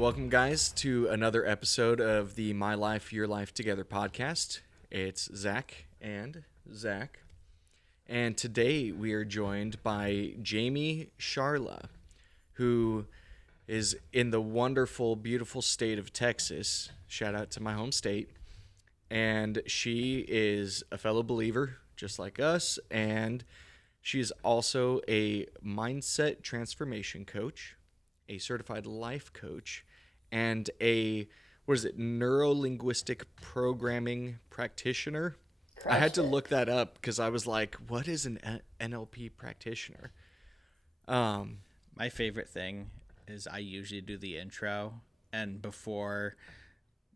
Welcome, guys, to another episode of the My Life, Your Life Together podcast. It's Zach and Zach. And today we are joined by Jayme Shiarla, who is in the wonderful, beautiful state of Texas. Shout out to my home state. And she is a fellow believer, just like us. And she's also a mindset transformation coach, a certified life coach, and a neuro-linguistic programming practitioner. I had to look that up because I was like, what is an NLP practitioner? My favorite thing is I usually do the intro, and before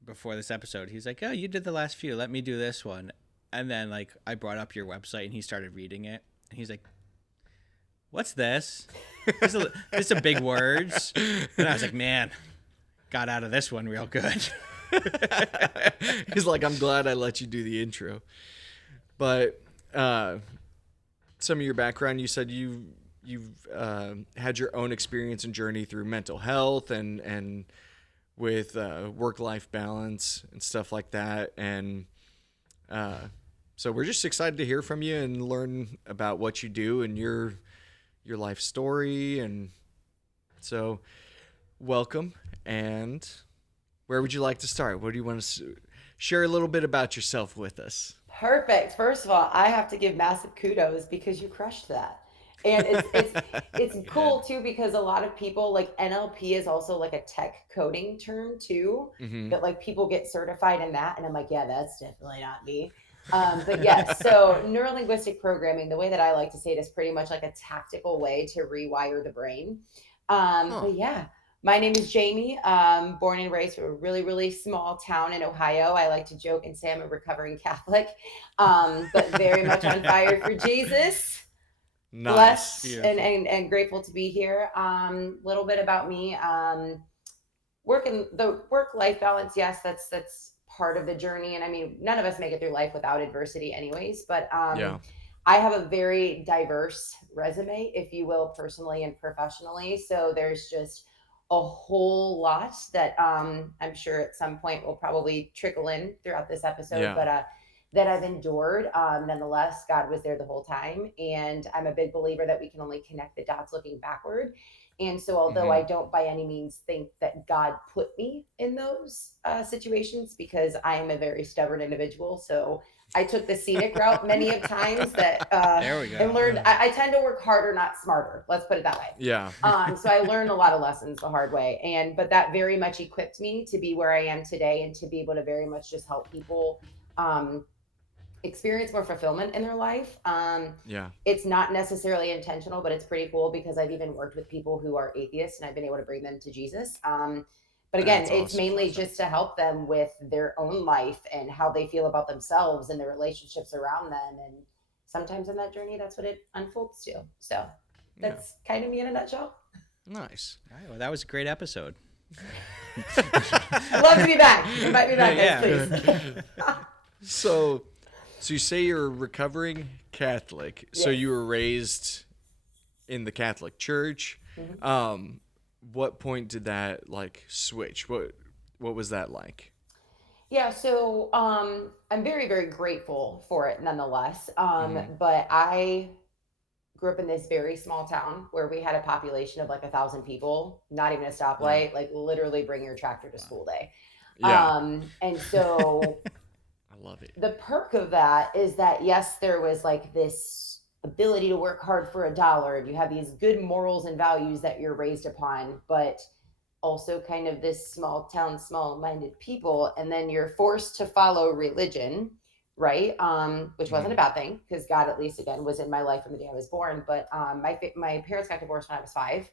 this episode, he's like, "Oh, you did the last few. Let me do this one." And then I brought up your website, and he started reading it, and he's like, "What's this? This is some big words." And I was like, "Man, got out of this one real good." He's like, "I'm glad I let you do the intro." But some of your background, you said you've had your own experience and journey through mental health and with work-life balance and stuff like that. And so we're just excited to hear from you and learn about what you do and your life story. And so welcome. And where would you like to start? What do you want to share a little bit about yourself with us? Perfect. First of all, I have to give massive kudos because you crushed that. And it's cool too because a lot of people like NLP is also like a tech coding term too. Mm-hmm. That like people get certified in that, and I'm like, yeah, that's definitely not me. But yes, so neuro-linguistic programming, the way that I like to say it is pretty much like a tactical way to rewire the brain. But yeah, my name is Jayme. Born and raised from a really, really small town in Ohio. I like to joke and say I'm a recovering Catholic, but very much on fire for Jesus. Nice. Blessed and grateful to be here. Little bit about me. Work-life balance, yes, that's part of the journey. And I mean, none of us make it through life without adversity anyways, but I have a very diverse resume, if you will, personally and professionally. So there's just a whole lot that I'm sure at some point will probably trickle in throughout this episode, but that I've endured. Nonetheless, God was there the whole time. And I'm a big believer that we can only connect the dots looking backward. And so although I don't by any means think that God put me in those situations, because I am a very stubborn individual. So I took the scenic route many of times that there we go. And learned I tend to work harder, not smarter. Let's put it that way. Yeah. So I learned a lot of lessons the hard way. But that very much equipped me to be where I am today and to be able to very much just help people experience more fulfillment in their life. It's not necessarily intentional, but it's pretty cool because I've even worked with people who are atheists and I've been able to bring them to Jesus. But again, it's mainly just to help them with their own life and how they feel about themselves and the relationships around them. And sometimes in that journey, that's what it unfolds to. So that's kind of me in a nutshell. Nice. All right, well, that was a great episode. I'd love to be back. Invite me back, guys, please. So you say you're a recovering Catholic. Yes. So you were raised in the Catholic Church. Mm-hmm. What point did that switch? What was that like? Yeah, so I'm very, very grateful for it nonetheless. But I grew up in this very small town where we had a population of 1,000 people, not even a stoplight, literally bring your tractor to school day. Yeah. And so I love it. the perk of that is that, yes, there was this ability to work hard for $1 and you have these good morals and values that you're raised upon, but also kind of this small town, small-minded people. And then you're forced to follow religion, right? Which wasn't a bad thing because God, at least again, was in my life from the day I was born. But my parents got divorced when I was 5.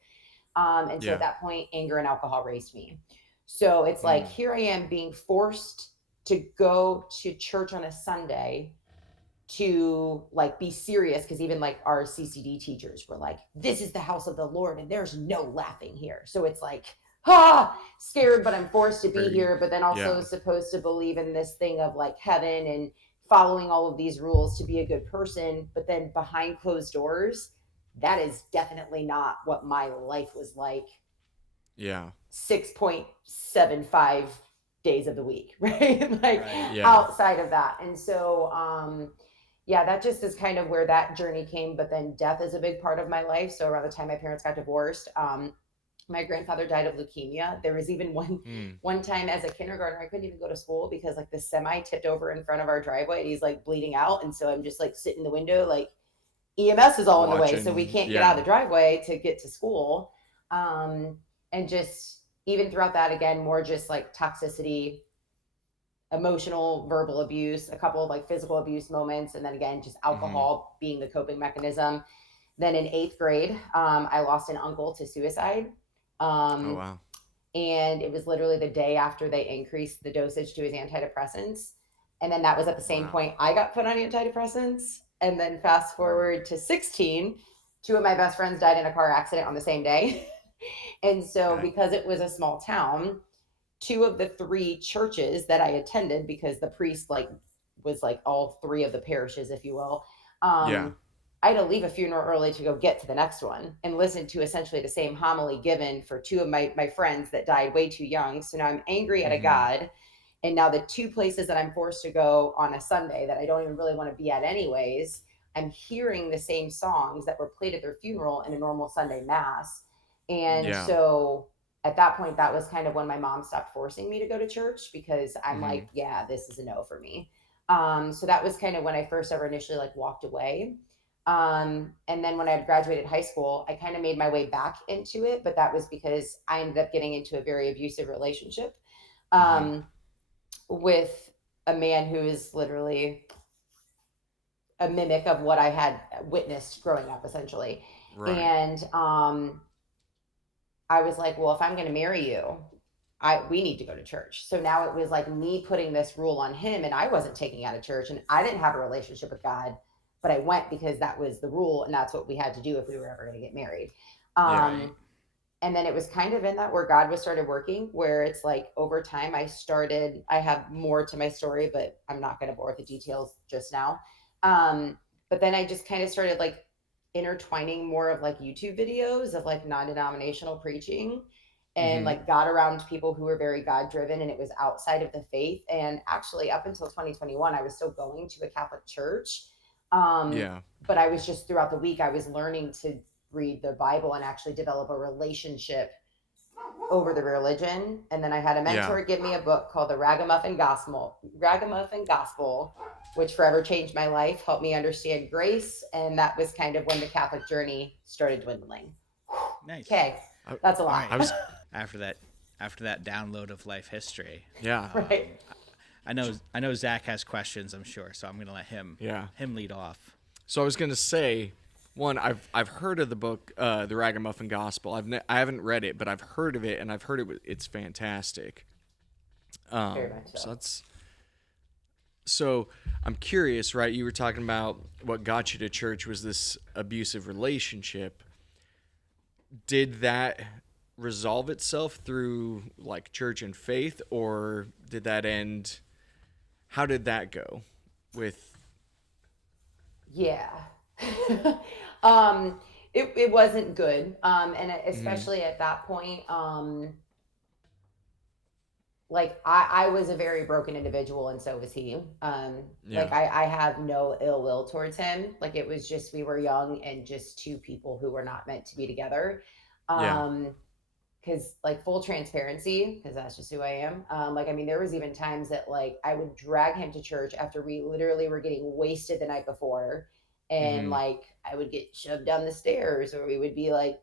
And so at that point, anger and alcohol raised me. So it's here I am being forced to go to church on a Sunday to be serious, because even our CCD teachers were like, this is the house of the Lord and there's no laughing here. So it's scared, but I'm forced to be here, but then also supposed to believe in this thing of heaven and following all of these rules to be a good person. But then behind closed doors, that is definitely not what my life was like Yeah. 6.75 days of the week, right? Like Right. Yeah. outside of that. And so, yeah, that just is kind of where that journey came. But then death is a big part of my life. So around the time my parents got divorced, my grandfather died of leukemia. There was even one time as a kindergartner, I couldn't even go to school because like the semi tipped over in front of our driveway and he's like bleeding out. And so I'm just like sitting in the window, like EMS is all in the way. So we can't get out of the driveway to get to school. And just even throughout that, again, more just like toxicity, emotional, verbal abuse, a couple of like physical abuse moments. And then again, just alcohol being the coping mechanism. Then in 8th grade, I lost an uncle to suicide. Oh, wow. And it was literally the day after they increased the dosage to his antidepressants. And then that was at the same point I got put on antidepressants. And then fast forward to 16, 2 of my best friends died in a car accident on the same day. And so because it was a small town, 2 of the 3 churches that I attended, because the priest like was like all 3 of the parishes, if you will, I had to leave a funeral early to go get to the next one and listen to essentially the same homily given for 2 of my friends that died way too young. So now I'm angry at a God. And now the 2 places that I'm forced to go on a Sunday that I don't even really want to be at anyways, I'm hearing the same songs that were played at their funeral in a normal Sunday mass. And so at that point, that was kind of when my mom stopped forcing me to go to church because I'm like, yeah, this is a no for me. So that was kind of when I first ever initially like walked away. And then when I had graduated high school, I kind of made my way back into it, but that was because I ended up getting into a very abusive relationship with a man who is literally a mimic of what I had witnessed growing up, essentially. Right. And I was like, well, if I'm going to marry you, we need to go to church. So now it was like me putting this rule on him, and I wasn't taking out of church, and I didn't have a relationship with God, but I went because that was the rule, and that's what we had to do if we were ever going to get married. And then it was kind of in that where God was started working, where it's like over time I have more to my story, but I'm not going to bore with the details just now. But then I just kind of started like intertwining more of like YouTube videos of like non-denominational preaching and like got around people who were very God driven, and it was outside of the faith. And actually up until 2021, I was still going to a Catholic church. But I was just throughout the week, I was learning to read the Bible and actually develop a relationship over the religion. And then I had a mentor give me a book called the Ragamuffin Gospel, which forever changed my life, helped me understand grace. And that was kind of when the Catholic journey started dwindling. Nice. Okay. That's a lot. Right. After that download of life history. Yeah. Right. I know Zach has questions, I'm sure, so I'm going to let him lead off. So I was going to say, one, I've heard of the book, The Ragamuffin Gospel. I haven't read it, but I've heard of it, and I've heard it's fantastic. Very much so. So I'm curious, right? You were talking about what got you to church was this abusive relationship. Did that resolve itself through like church and faith, or did that end? How did that go with? Yeah. It wasn't good. And especially at that point, like I was a very broken individual, and so was he. Like I have no ill will towards him. Like it was just, we were young and just 2 people who were not meant to be together. Cause like full transparency, cause that's just who I am. Like, I mean, there was even times that like I would drag him to church after we literally were getting wasted the night before. And like, I would get shoved down the stairs, or we would be like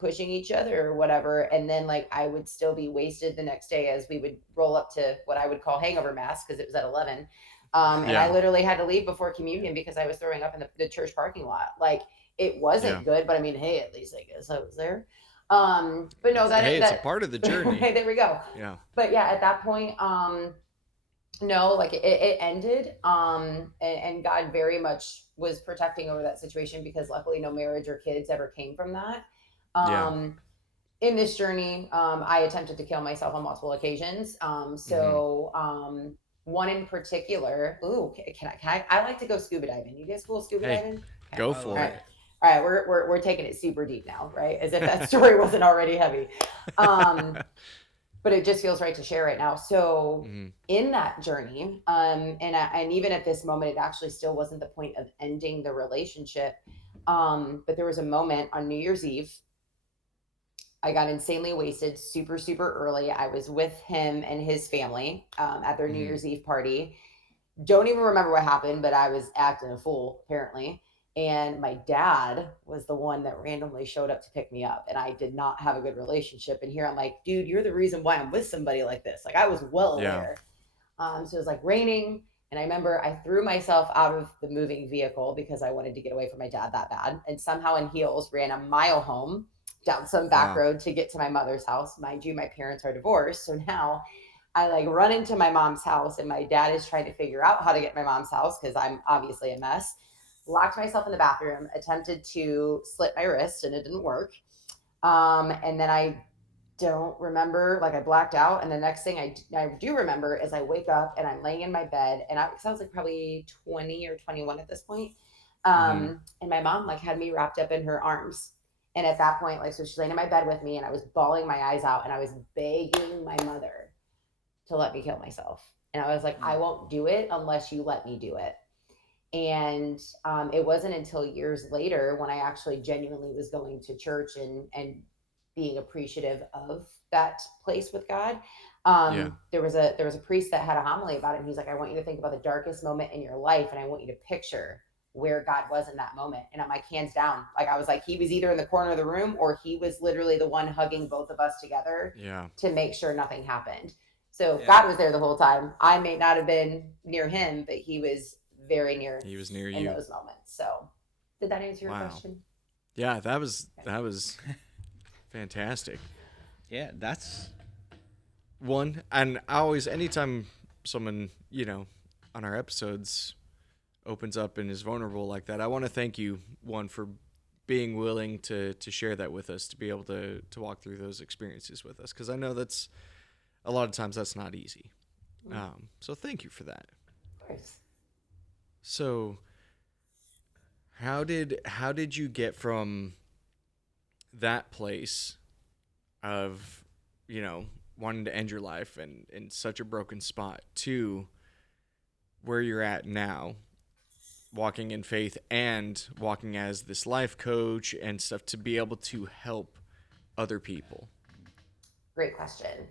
pushing each other or whatever. And then like, I would still be wasted the next day as we would roll up to what I would call hangover mass, cause it was at 11. And I literally had to leave before communion because I was throwing up in the church parking lot. Like it wasn't good, but I mean, hey, at least I guess I was there. But no, it's a part of the journey. Hey, there we go. Yeah. But yeah, at that point, no, like it ended. And God very much was protecting over that situation because luckily no marriage or kids ever came from that. In this journey, I attempted to kill myself on multiple occasions. One in particular, I like to go scuba diving. You guys cool scuba diving? Okay. Go for it. All right, we're taking it super deep now, right? As if that story wasn't already heavy. But it just feels right to share right now. So in that journey, and even at this moment, it actually still wasn't the point of ending the relationship. But there was a moment on New Year's Eve. I got insanely wasted super, super early. I was with him and his family at their New Year's Eve party. Don't even remember what happened, but I was acting a fool, apparently. And my dad was the one that randomly showed up to pick me up. And I did not have a good relationship. And here I'm like, dude, you're the reason why I'm with somebody like this. Like I was well aware. So it was like raining. And I remember I threw myself out of the moving vehicle because I wanted to get away from my dad that bad. And somehow in heels ran a mile home down some back road to get to my mother's house. Mind you, my parents are divorced. So now I like run into my mom's house and my dad is trying to figure out how to get to my mom's house because I'm obviously a mess. Locked myself in the bathroom, attempted to slit my wrist and it didn't work. And then I don't remember, like I blacked out. And the next thing I do remember is I wake up and I'm laying in my bed and I was like probably 20 or 21 at this point. And my mom like had me wrapped up in her arms. And at that point, like, so she's laying in my bed with me and I was bawling my eyes out and I was begging my mother to let me kill myself. And I was like, I won't do it unless you let me do it. And it wasn't until years later when I actually genuinely was going to church and being appreciative of that place with God. There was a priest that had a homily about it. And he's like, I want you to think about the darkest moment in your life. And I want you to picture where God was in that moment. And I'm like, hands down. Like I was like, he was either in the corner of the room or he was literally the one hugging both of us together to make sure nothing happened. So God was there the whole time. I may not have been near him, but he was very near. He was near in you. Those moments. So, did that answer your question? Yeah, that was fantastic. Yeah, that's one. And I always, anytime someone on our episodes opens up and is vulnerable like that, I want to thank you, one, for being willing to share that with us, to be able to walk through those experiences with us, because I know that's a lot of times that's not easy. So thank you for that. Of course. So how did you get from that place of, wanting to end your life and in such a broken spot to where you're at now, walking in faith and walking as this life coach and stuff, to be able to help other people? Great question.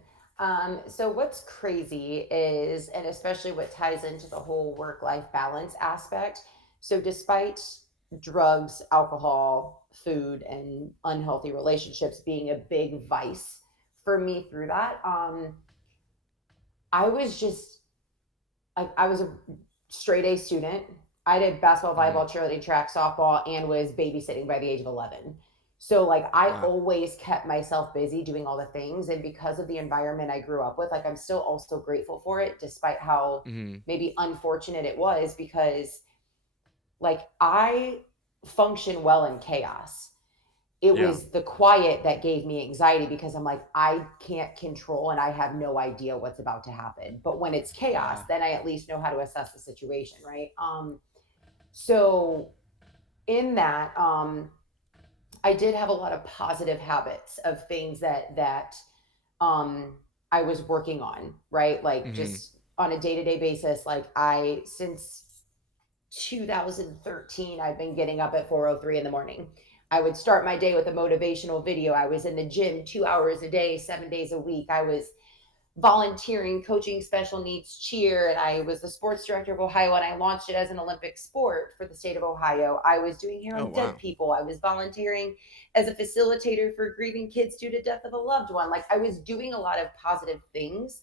So what's crazy is, and especially what ties into the whole work-life balance aspect. So despite drugs, alcohol, food, and unhealthy relationships being a big vice for me through that, I was just, I was a straight A student. I did basketball, volleyball, cheerleading, track, softball, and was babysitting by the age of 11. So like I always kept myself busy doing all the things. And because of the environment I grew up with, like I'm still also grateful for it, despite how maybe unfortunate it was, because like I function well in chaos. It was the quiet that gave me anxiety because I'm like, I can't control and I have no idea what's about to happen. But when it's chaos, then I at least know how to assess the situation, right? So in that, I did have a lot of positive habits of things that I was working on, right? Like just on a day-to-day basis, like since 2013, I've been getting up at 4:03 in the morning. I would start my day with a motivational video. I was in the gym 2 hours a day, 7 days a week. I was volunteering, coaching special needs cheer, and I was the sports director of Ohio, and I launched it as an Olympic sport for the state of Ohio. I was doing Hair on Dead People. I was volunteering as a facilitator for grieving kids due to death of a loved one. Like I was doing a lot of positive things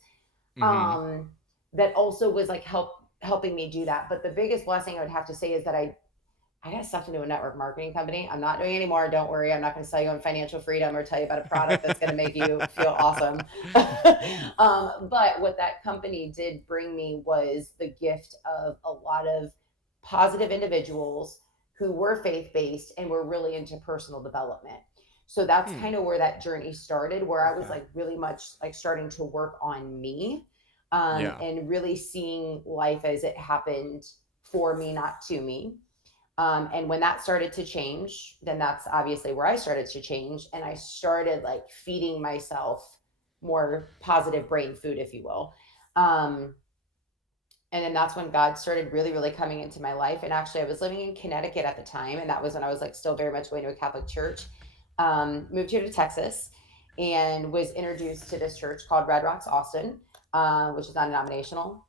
that also was like helping me do that. But the biggest blessing I would have to say is that I got sucked into a network marketing company. I'm not doing it anymore. Don't worry. I'm not going to sell you on financial freedom or tell you about a product that's going to make you feel awesome. But what that company did bring me was the gift of a lot of positive individuals who were faith-based and were really into personal development. So that's kind of where that journey started, where I was like really much like starting to work on me and really seeing life as it happened for me, not to me. And when that started to change, then that's obviously where I started to change. And I started like feeding myself more positive brain food, if you will. Um, and then that's when God started really, really coming into my life. And actually, I was living in Connecticut at the time. And that was when I was like still very much going to a Catholic church. Moved here to Texas and was introduced to this church called Red Rocks Austin, which is non denominational.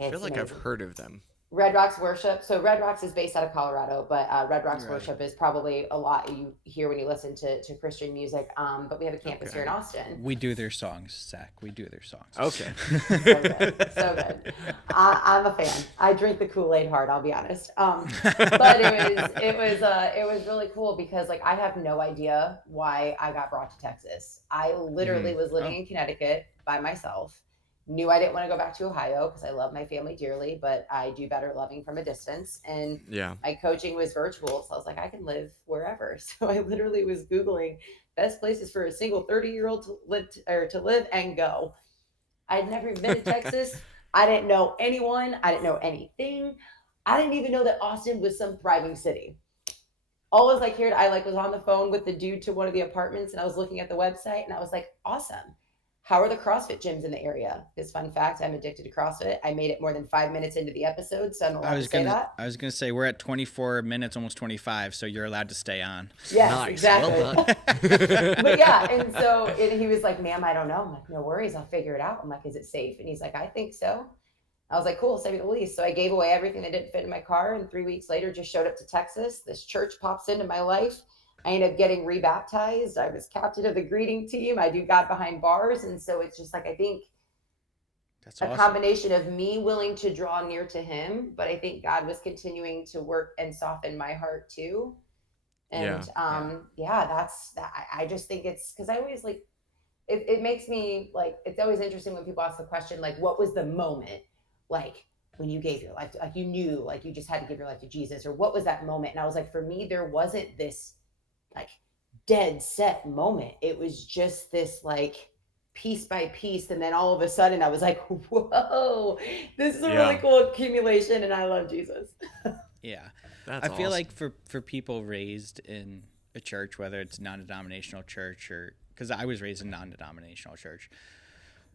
I feel It's like amazing. I've heard of them. Red Rocks Worship. So Red Rocks is based out of Colorado, but Red Rocks Right. Worship is probably a lot you hear when you listen to Christian music. But we have a campus here in Austin. We do their songs, Zach. We do their songs. Okay. So good. So good. I'm a fan. I drink the Kool-Aid hard, I'll be honest. But it was really cool because like I have no idea why I got brought to Texas. I literally was living in Connecticut by myself. Knew I didn't want to go back to Ohio because I love my family dearly, but I do better loving from a distance. And my coaching was virtual. So I was like, I can live wherever. So I literally was Googling best places for a single 30-year-old to live and go. I'd never even been to Texas. I didn't know anyone. I didn't know anything. I didn't even know that Austin was some thriving city. All as I cared, I like was on the phone with the dude to one of the apartments and I was looking at the website and I was like, awesome. How are the CrossFit gyms in the area? Because fun fact, I'm addicted to CrossFit. I made it more than 5 minutes into the episode, so I'm allowed to say that. I was gonna say we're at 24 minutes, almost 25, so you're allowed to stay on. Yes, nice. exactly. Well done. But yeah, and he was like, ma'am, I don't know. I'm like, no worries, I'll figure it out. I'm like, is it safe? And he's like, I think so. I was like, cool, send me the lease. So I gave away everything that didn't fit in my car, and 3 weeks later just showed up to Texas. This church pops into my life. I ended up getting rebaptized. I was captain of the greeting team. I do God behind bars. And so it's just like, I think that's a combination of me willing to draw near to him, but I think God was continuing to work and soften my heart too. And that's that. I just think it's because I always like, it makes me like, it's always interesting when people ask the question, like, what was the moment? Like, when you gave your life to, like, you knew, like, you just had to give your life to Jesus, or what was that moment? And I was like, for me, there wasn't this like dead set moment. It was just this like piece by piece. And then all of a sudden I was like, whoa, this is a really cool accumulation. And I love Jesus. Yeah. That's I feel awesome. like for people raised in a church, whether it's non-denominational church or, because I was raised in non-denominational church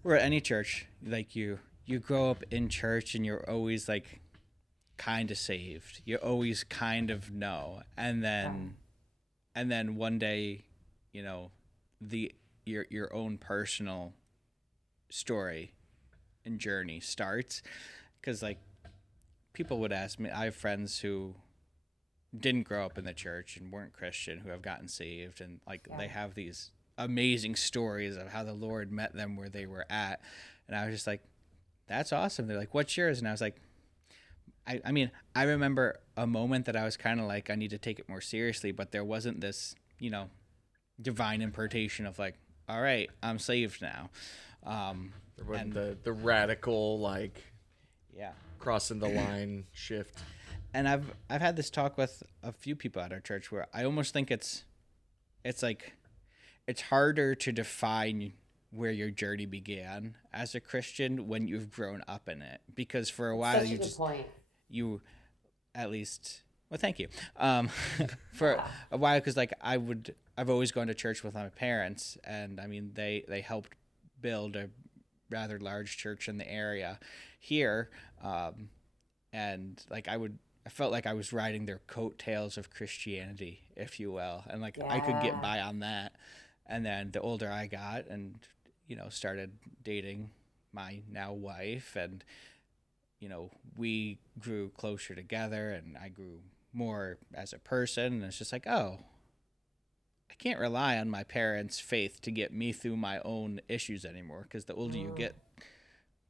or any church, like you grow up in church and you're always like kind of saved. You always kind of know. And then one day, you know, your own personal story and journey starts. Because like people would ask me, I have friends who didn't grow up in the church and weren't Christian who have gotten saved, and like they have these amazing stories of how the Lord met them where they were at. And I was just like, that's awesome. They're like, what's yours? And I was like, I mean, I remember a moment that I was kind of like, I need to take it more seriously, but there wasn't this, you know, divine impartation of like, all right, I'm saved now. There wasn't the radical, like, crossing the line shift. And I've had this talk with a few people at our church where I almost think it's like, it's harder to define where your journey began as a Christian when you've grown up in it, because for a while you at least, well, thank you. For a while, because like I've always gone to church with my parents, and I mean they helped build a rather large church in the area here, and like I felt like I was riding their coattails of Christianity, if you will, and like I could get by on that. And then the older I got, and you know, started dating my now wife, and you know, we grew closer together, and I grew more as a person. And it's just like, oh, I can't rely on my parents' faith to get me through my own issues anymore, because the older you get,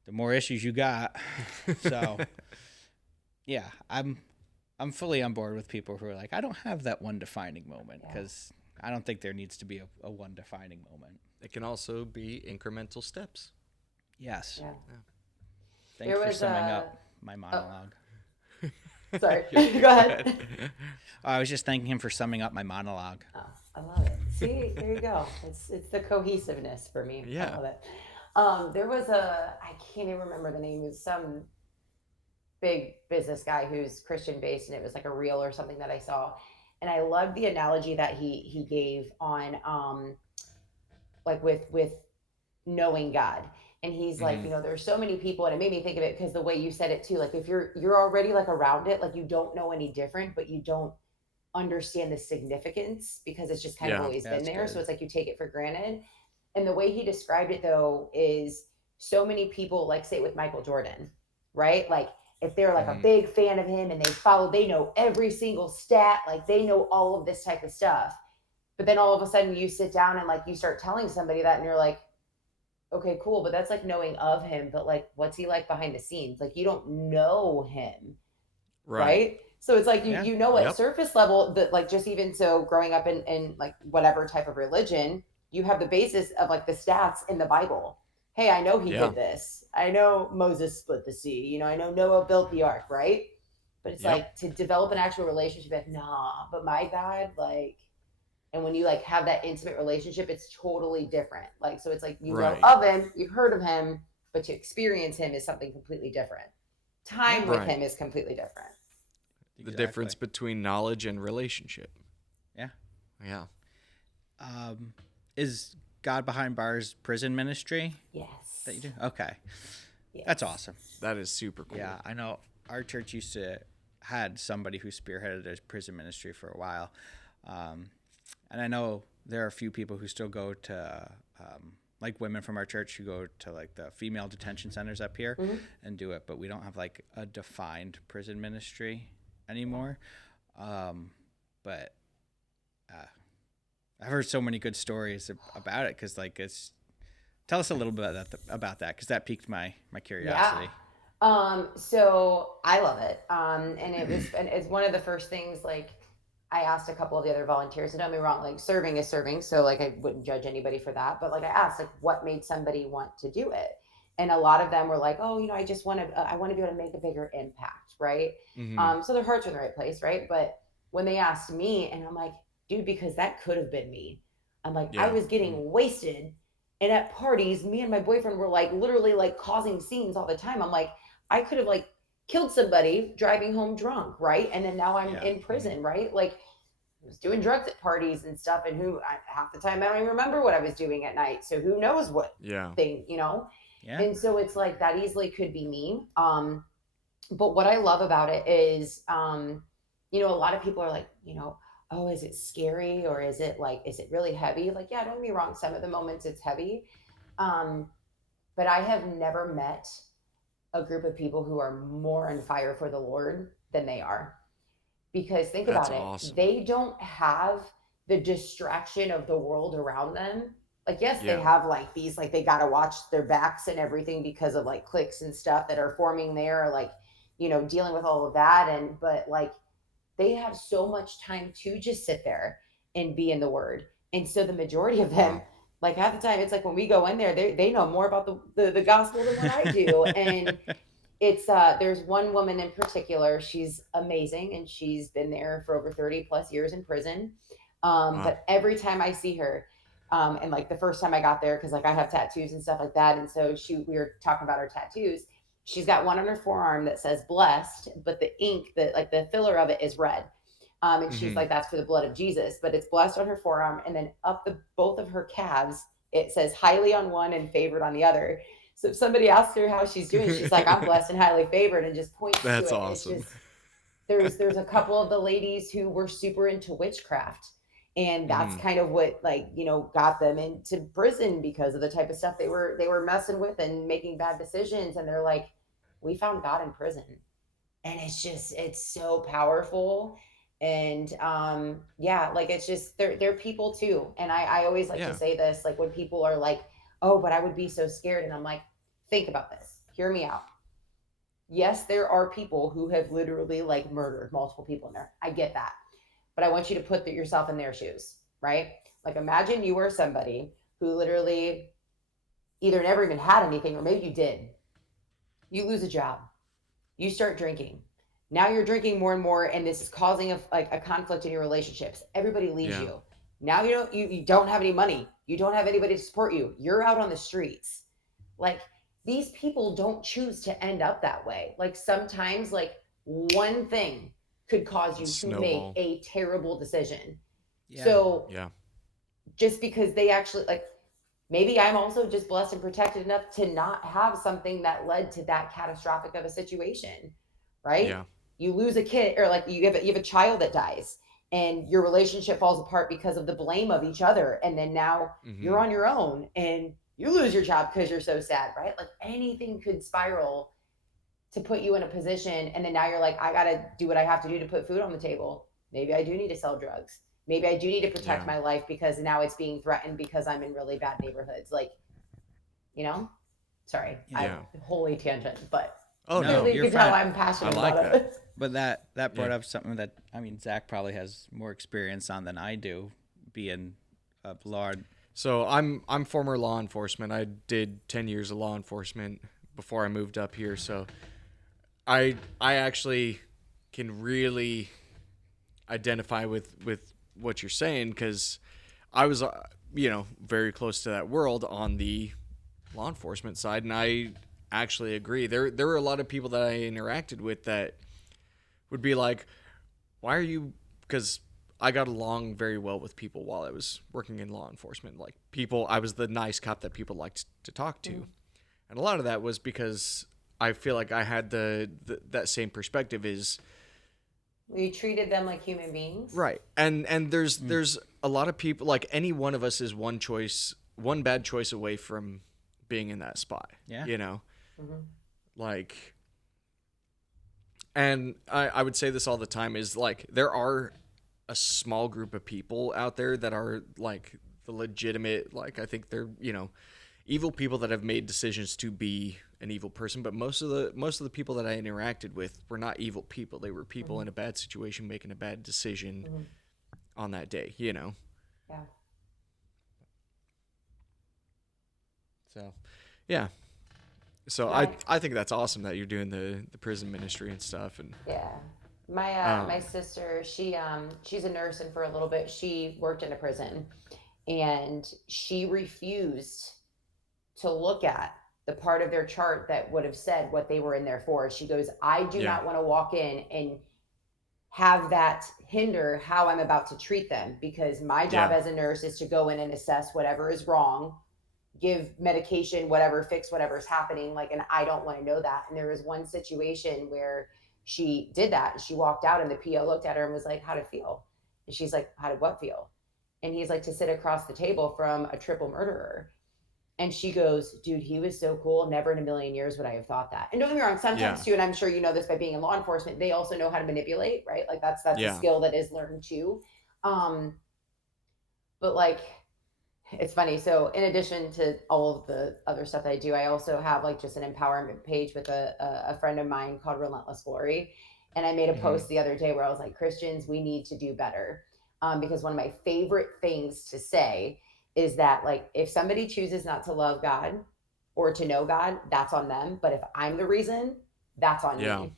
the more issues you got. So, yeah, I'm fully on board with people who are like, I don't have that one defining moment, because I don't think there needs to be a one defining moment. It can also be incremental steps. Yes. Yeah. Thanks for summing up my monologue. Oh. Sorry. Go ahead. I was just thanking him for summing up my monologue. Oh, I love it. See, there you go. It's the cohesiveness for me. Yeah. I love it. There was I can't even remember the name. It was some big business guy who's Christian based, and it was like a reel or something that I saw. And I loved the analogy that he gave on like with knowing God. And he's like, Mm-hmm. there's so many people, and it made me think of it because the way you said it too, like if you're already like around it, like you don't know any different, but you don't understand the significance because it's just kind of Yeah. always been That's there. So good. it's like you take it for granted. And the way he described it though is so many people, like say with Michael Jordan, right? Like if they're like a Mm-hmm. big fan of him and they know every single stat, like they know all of this type of stuff. But then all of a sudden you sit down and like you start telling somebody that and you're like, okay, cool, but that's like knowing of him, but like what's he like behind the scenes? Like you don't know him, Right. right? So it's like Yeah. you know at Yep. surface level that like just even so growing up in like whatever type of religion, you have the basis of like the stats in the Bible. Hey, I know he Yeah. did this. I know Moses split the sea. I know Noah built the ark, right? But it's Yep. like to develop an actual relationship, like, nah, but my God, like, and when you like have that intimate relationship, it's totally different. Like, so it's like you know Right. of him, you've heard of him, but to experience him is something completely different. Yeah. Time with Right. him is completely different. The Exactly. difference between knowledge and relationship. Yeah. Yeah. Um, is God Behind Bars prison ministry that you Yes. do? Okay, that's Yes. awesome. That is super cool. Yeah, I know our church used to had somebody who spearheaded a prison ministry for a while, um, and I know there are a few people who still go to like women from our church who go to like the female detention centers up here Mm-hmm. and do it, but we don't have like a defined prison ministry Yeah. anymore. But uh, I've heard so many good stories about it because like it's tell us a little bit about that because that piqued my Yeah. curiosity. So I love it. And it's one of the first things like I asked a couple of the other volunteers, and don't get me wrong, like serving is serving. So like I wouldn't judge anybody for that. But like I asked, like, what made somebody want to do it? And a lot of them were like, oh, I just want to, I want to be able to make a bigger impact, right? Mm-hmm. So their hearts are in the right place, right? But when they asked me, and I'm like, dude, because that could have been me. I'm like, I Yeah. was getting wasted, and at parties, me and my boyfriend were like literally like causing scenes all the time. I'm like, I could have like killed somebody driving home drunk, right? And then now I'm Yeah. in Mm-hmm. prison, right? Like I was doing drugs at parties and stuff, and half the time I don't even remember what I was doing at night. So who knows what Yeah. thing. Yeah. And so it's like that easily could be me. But what I love about it is, a lot of people are like, oh, is it scary or is it really heavy? Like, yeah, don't get me wrong. Some of the moments it's heavy. Um, but I have never met a group of people who are more on fire for the Lord than they are. Because think That's about it, awesome. they don't have the distraction of the world around them. Like, yes, they Yeah. have like these, like, they got to watch their backs and everything because of like clicks and stuff that are forming there, like, dealing with all of that. But like, they have so much time to just sit there and be in the word. And so the majority of them, Wow. like half the time, it's like when we go in there, they know more about the gospel than what I do. And it's there's one woman in particular, she's amazing, and she's been there for over 30 plus years in prison. Wow. But every time I see her, and like the first time I got there, because like I have tattoos and stuff like that, and so we were talking about her tattoos. She's got one on her forearm that says blessed, but the ink, that like the filler of it is red. And she's Mm-hmm. like, that's for the blood of Jesus, but it's blessed on her forearm, and then up the both of her calves, it says highly on one and favored on the other. So if somebody asks her how she's doing, she's like, I'm blessed and highly favored, and just points to That's it. It's awesome. just there's a couple of the ladies who were super into witchcraft. And that's Mm-hmm. kind of what like, got them into prison because of the type of stuff they were messing with and making bad decisions. And they're like, we found God in prison. And it's so powerful. And yeah, like it's just they're people too. And I always like to Yeah. say this, like when people are like, oh, but I would be so scared, and I'm like, think about this, hear me out. Yes, there are people who have literally like murdered multiple people in there, I get that, but I want you to put yourself in their shoes, right? Like imagine you were somebody who literally either never even had anything, or maybe you did. You lose a job, you start drinking. Now you're drinking more and more, and this is causing a conflict in your relationships. Everybody leaves Yeah. you. Now you don't have any money. You don't have anybody to support you. You're out on the streets. Like these people don't choose to end up that way. Like sometimes like one thing could cause you to make a terrible decision. Yeah. So Yeah. just because they actually like, maybe I'm also just blessed and protected enough to not have something that led to that catastrophic of a situation, right? Yeah. You lose a kid, or like you have a child that dies, and your relationship falls apart because of the blame of each other, and then now you're on your own, and you lose your job because you're so sad, right? Like anything could spiral to put you in a position, and then now you're like, I gotta do what I have to do to put food on the table. Maybe I do need to sell drugs. Maybe I do need to protect my life because now it's being threatened because I'm in really bad neighborhoods. Like, sorry, I wholly tangent, but clearly you can tell I'm passionate about it. But that brought up something that, I mean, Zach probably has more experience on than I do, being a law. So I'm former law enforcement. I did 10 years of law enforcement before I moved up here. So I actually can really identify with what you're saying, because I was very close to that world on the law enforcement side, and I actually agree. There were a lot of people that I interacted with that would be like, why are you, because I got along very well with people while I was working in law enforcement. Like I was the nice cop that people liked to talk to. And a lot of that was because I feel like I had that same perspective is, we treated them like human beings. Right. And there's a lot of people, like any one of us is one bad choice away from being in that spot. Yeah. Like, and I would say this all the time is like, there are a small group of people out there that are like the legitimate, like, I think they're, evil people that have made decisions to be an evil person, but most of the people that I interacted with were not evil people. They were people in a bad situation making a bad decision on that day, Yeah. So, yeah. So I think that's awesome that you're doing the prison ministry and stuff. And yeah, my sister, she's a nurse, and for a little bit she worked in a prison, and she refused to look at the part of their chart that would have said what they were in there for. She goes, I do not want to walk in and have that hinder how I'm about to treat them, because my job as a nurse is to go in and assess whatever is wrong, give medication, whatever, fix whatever's happening. Like, and I don't want to know that. And there was one situation where she did that. She walked out and the PO looked at her and was like, how'd it feel? And she's like, how did what feel? And he's like, to sit across the table from a triple murderer. And she goes, dude, he was so cool. Never in a million years would I have thought that. And don't get me wrong, sometimes too, and I'm sure you know this by being in law enforcement, they also know how to manipulate, right? Like that's a skill that is learned too. But like, it's funny. So in addition to all of the other stuff that I do, I also have like just an empowerment page with a friend of mine called Relentless Glory. And I made a post the other day where I was like, Christians, we need to do better. Because one of my favorite things to say is that like, if somebody chooses not to love God or to know God, that's on them. But if I'm the reason, that's on me.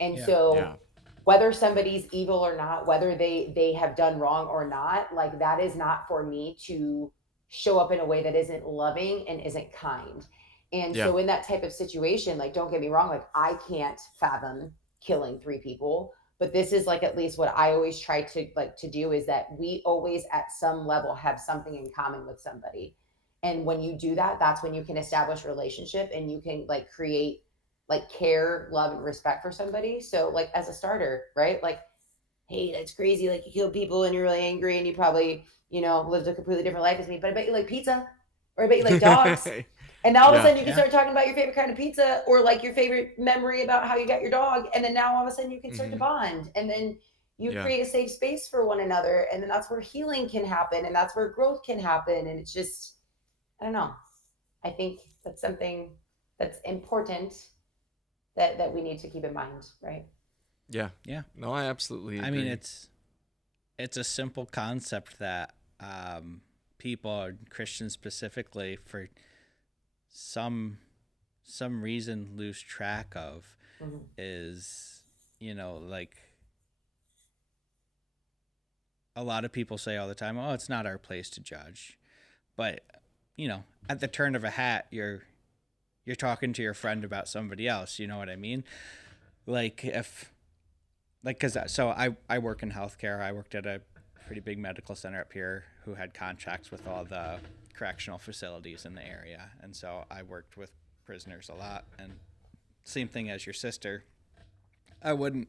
And so whether somebody's evil or not, whether they have done wrong or not, like that is not for me to show up in a way that isn't loving and isn't kind. And so in that type of situation, like, don't get me wrong, like I can't fathom killing 3 people, but this is like, at least what I always try to do is that we always at some level have something in common with somebody. And when you do that, that's when you can establish a relationship and you can like create like care, love, and respect for somebody. So like as a starter, right? Like, hey, that's crazy. Like you kill people and you're really angry and you probably, lived a completely different life as me, but I bet you like pizza, or I bet you like dogs. And now all of a sudden you can start talking about your favorite kind of pizza, or like your favorite memory about how you got your dog. And then now all of a sudden you can start to bond, and then you create a safe space for one another. And then that's where healing can happen. And that's where growth can happen. And it's just, I don't know. I think that's something that's important that we need to keep in mind. Right. Yeah. Yeah. No, I absolutely agree. I mean, it's a simple concept that people, Christians specifically, for some reason lose track of is, like a lot of people say all the time, oh, it's not our place to judge. But, at the turn of a hat, you're you're talking to your friend about somebody else. You know what I mean? Like I work in healthcare. I worked at a pretty big medical center up here who had contracts with all the correctional facilities in the area. And so I worked with prisoners a lot, and same thing as your sister. I wouldn't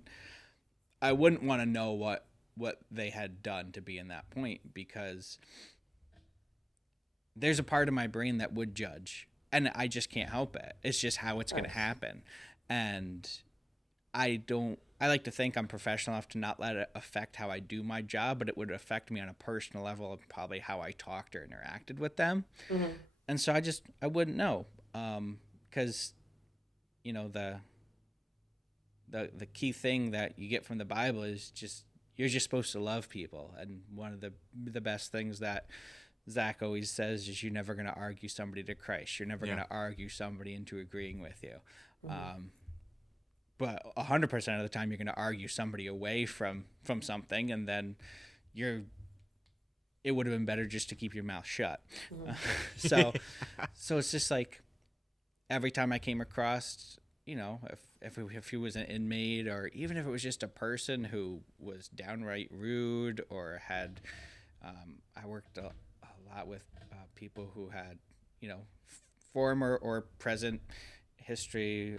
want to know what they had done to be in that point, because there's a part of my brain that would judge, and I just can't help it. It's just how it's going to happen. And I like to think I'm professional enough to not let it affect how I do my job, but it would affect me on a personal level of probably how I talked or interacted with them. Mm-hmm. And so I wouldn't know. Because, you know, the key thing that you get from the Bible is you're just supposed to love people. And one of the best things that Zach always says is you're never going to argue somebody to Christ. You're never going to argue somebody into agreeing with you. Mm-hmm. But 100% of the time you're going to argue somebody away from something, and then it would have been better just to keep your mouth shut. Mm-hmm. So it's just like every time I came across, you know, if he was an inmate, or even if it was just a person who was downright rude or had, I worked a lot with people who had, you know, former or present history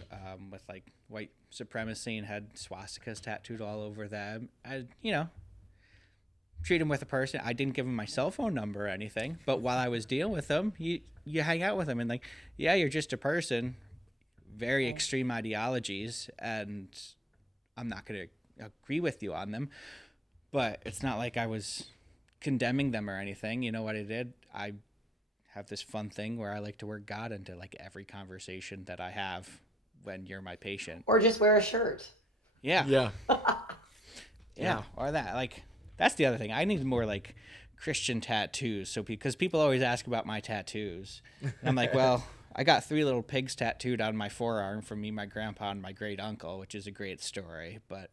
with like white supremacy and had swastikas tattooed all over them. I, you know, treat him with a person. I didn't give him my cell phone number or anything, but while I was dealing with them, you hang out with them and like, yeah, you're just a person, very extreme ideologies, and I'm not going to agree with you on them, but it's not like I was condemning them or anything. You know what I did? I have this fun thing where I like to work God into like every conversation that I have when you're my patient. Or just wear a shirt. Yeah. Yeah. Or that. Like, that's the other thing. I need more like Christian tattoos. So because people always ask about my tattoos, and I'm like, well, I got 3 little pigs tattooed on my forearm from me, my grandpa, and my great uncle, which is a great story. But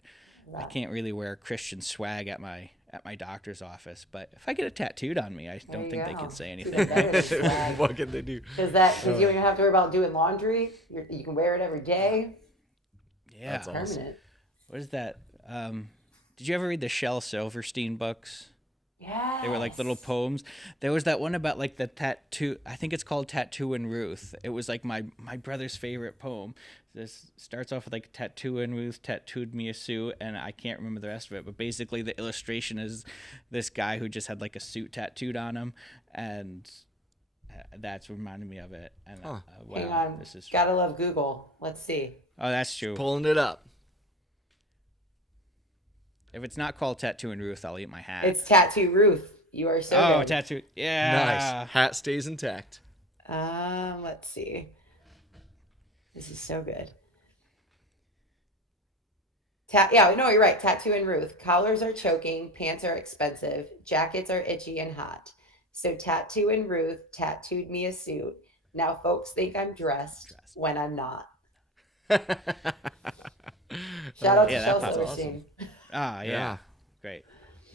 I can't really wear Christian swag at my doctor's office. But if I get it tattooed on me, I don't think they can say anything. What can they do? Because you don't have to worry about doing laundry. You can wear it every day. Yeah, that's awesome. Permanent. What is that? Did you ever read the Shel Silverstein books? Yeah. They were like little poems. There was that one about like the tattoo. I think it's called Tattoo and Ruth. It was like my brother's favorite poem. This starts off with like Tattoo and Ruth tattooed me a suit, and I can't remember the rest of it. But basically, the illustration is this guy who just had like a suit tattooed on him, and that's reminded me of it. And wow, hang on, this is gotta love Google. Let's see. Oh, that's true. Pulling it up. If it's not called Tattoo and Ruth, I'll eat my hat. It's Tattoo Ruth. You are so good. Tattoo. Yeah. Nice. Hat stays intact. Let's see. This is so good. Yeah, no, you're right. Tattoo and Ruth. Collars are choking. Pants are expensive. Jackets are itchy and hot. So Tattoo and Ruth tattooed me a suit. Now folks think I'm dressed when I'm not. Shout out to Shel Silverstein. Awesome. Yeah. Great.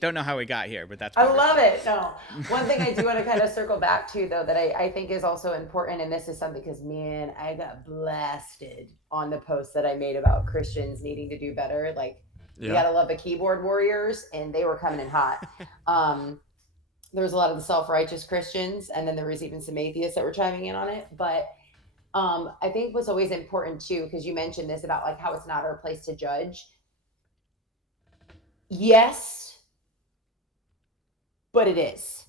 Don't know how we got here, but that's I love it. No. One thing I do want to kind of circle back to, though, that I think is also important, and this is something because, man, I got blasted on the post that I made about Christians needing to do better. Like, you got to love the keyboard warriors, and they were coming in hot. There was a lot of the self-righteous Christians, and then there was even some atheists that were chiming in on it. But I think what's always important, too, because you mentioned this about, like, how it's not our place to judge. Yes, but it is,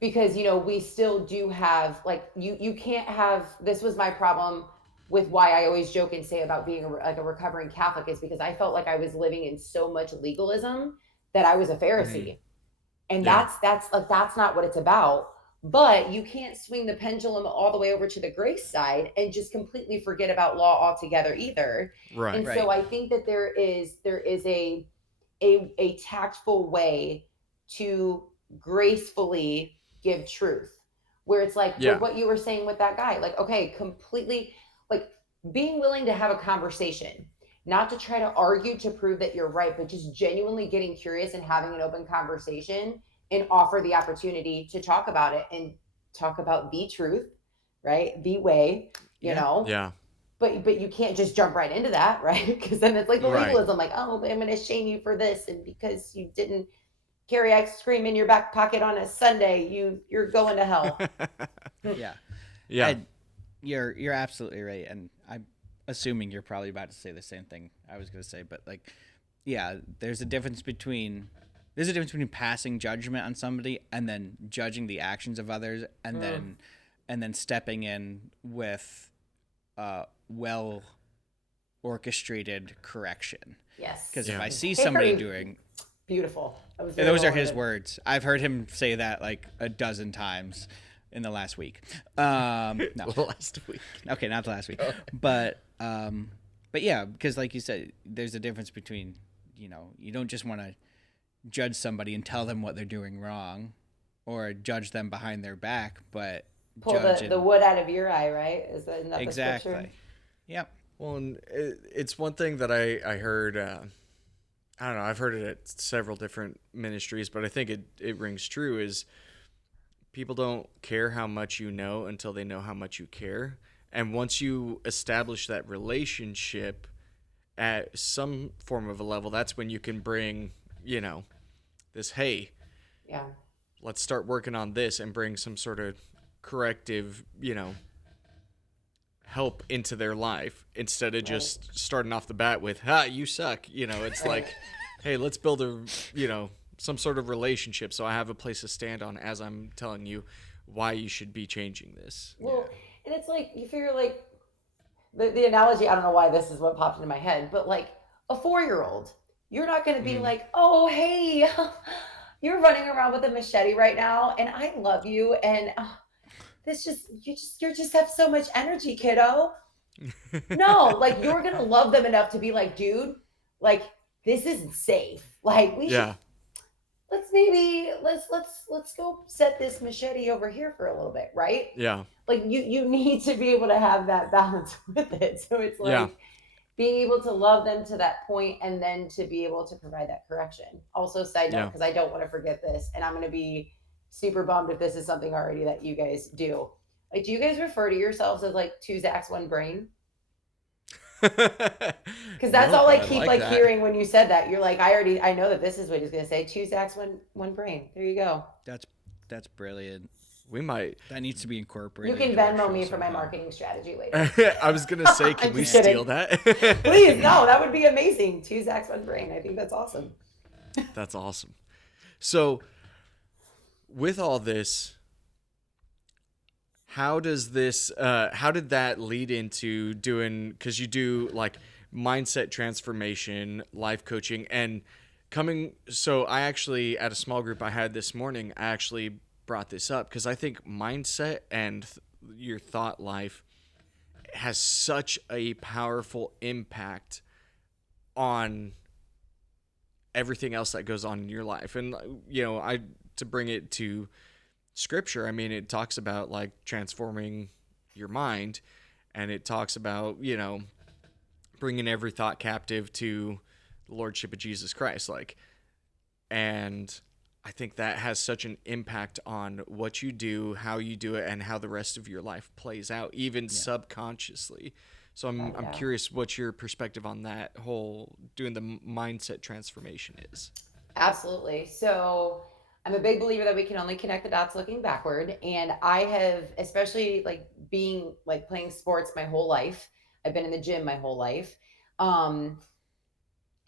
because, you know, we still do have, like, you can't have, this was my problem with why I always joke and say about being a recovering Catholic, is because I felt like I was living in so much legalism that I was a Pharisee. Mm-hmm. And that's not what it's about. But you can't swing the pendulum all the way over to the grace side and just completely forget about law altogether either. Right. And so I think that there is a tactful way to gracefully give truth, where it's like what you were saying with that guy, like, okay, completely, like, being willing to have a conversation, not to try to argue to prove that you're right, but just genuinely getting curious and having an open conversation, and offer the opportunity to talk about it and talk about the truth, right? The way. you Yeah. know? Yeah. But you can't just jump right into that, right? Because then it's like the Right. legalism, like, oh, I'm going to shame you for this, and because you didn't carry ice cream in your back pocket on a Sunday, you're going to hell. Yeah. Yeah. I, you're absolutely right, and I'm assuming you're probably about to say the same thing I was going to say, but like, yeah, there's a difference between passing judgment on somebody and then judging the actions of others, and then stepping in with well orchestrated correction. Yes. Because if Yeah. I see somebody Very doing, beautiful. That was very those well are his worded. words. I've heard him say that like a dozen times in the last week. No, Last week. okay, not the last week, but yeah, because like you said, there's a difference between, you don't just want to judge somebody and tell them what they're doing wrong, or judge them behind their back, but Pull the wood out of your eye, right? Isn't that the scripture? exactly. Yep. Well, and it's one thing that I heard. I don't know. I've heard it at several different ministries, but I think it rings true. Is people don't care how much you know until they know how much you care, and once you establish that relationship at some form of a level, that's when you can bring this. Hey, Yeah. let's start working on this and bring some sort of corrective, help into their life instead of just starting off the bat with, ha, you suck. It's like, hey, let's build some sort of relationship so I have a place to stand on as I'm telling you why you should be changing this. Well, and it's like, you figure like, the analogy, I don't know why this is what popped into my head, but like a 4-year-old, you're not going to be like, oh, hey, you're running around with a machete right now, and I love you, and you just have so much energy, kiddo. No, like you're gonna love them enough to be like, dude, like this isn't safe. Like we should let's go set this machete over here for a little bit, right? Yeah. Like you need to be able to have that balance with it. So it's like being able to love them to that point and then to be able to provide that correction. Also, side note, because I don't want to forget this, and I'm going to be super bummed if this is something already that you guys do. Like, do you guys refer to yourselves as like two Zachs, one brain? Because that's all I keep like hearing when you said that. You're like, I know that this is what he's going to say. Two Zachs, one brain. There you go. That's brilliant. We might. That needs to be incorporated. You can Venmo me for my marketing strategy later. I was going to say, can we steal that? Please, no, that would be amazing. Two Zachs, one brain. I think that's awesome. That's awesome. So, with all this, how did that lead into doing, because you do like mindset transformation, life coaching, and so I actually, at a small group I had this morning, I actually brought this up because I think mindset and your thought life has such a powerful impact on everything else that goes on in your life. And to bring it to scripture, I mean, it talks about like transforming your mind, and it talks about bringing every thought captive to the lordship of Jesus Christ, and I think that has such an impact on what you do, how you do it, and how the rest of your life plays out, even subconsciously. So I'm curious what your perspective on that whole doing the mindset transformation is. Absolutely. So I'm a big believer that we can only connect the dots looking backward. And I have, especially like being like playing sports my whole life. I've been in the gym my whole life. And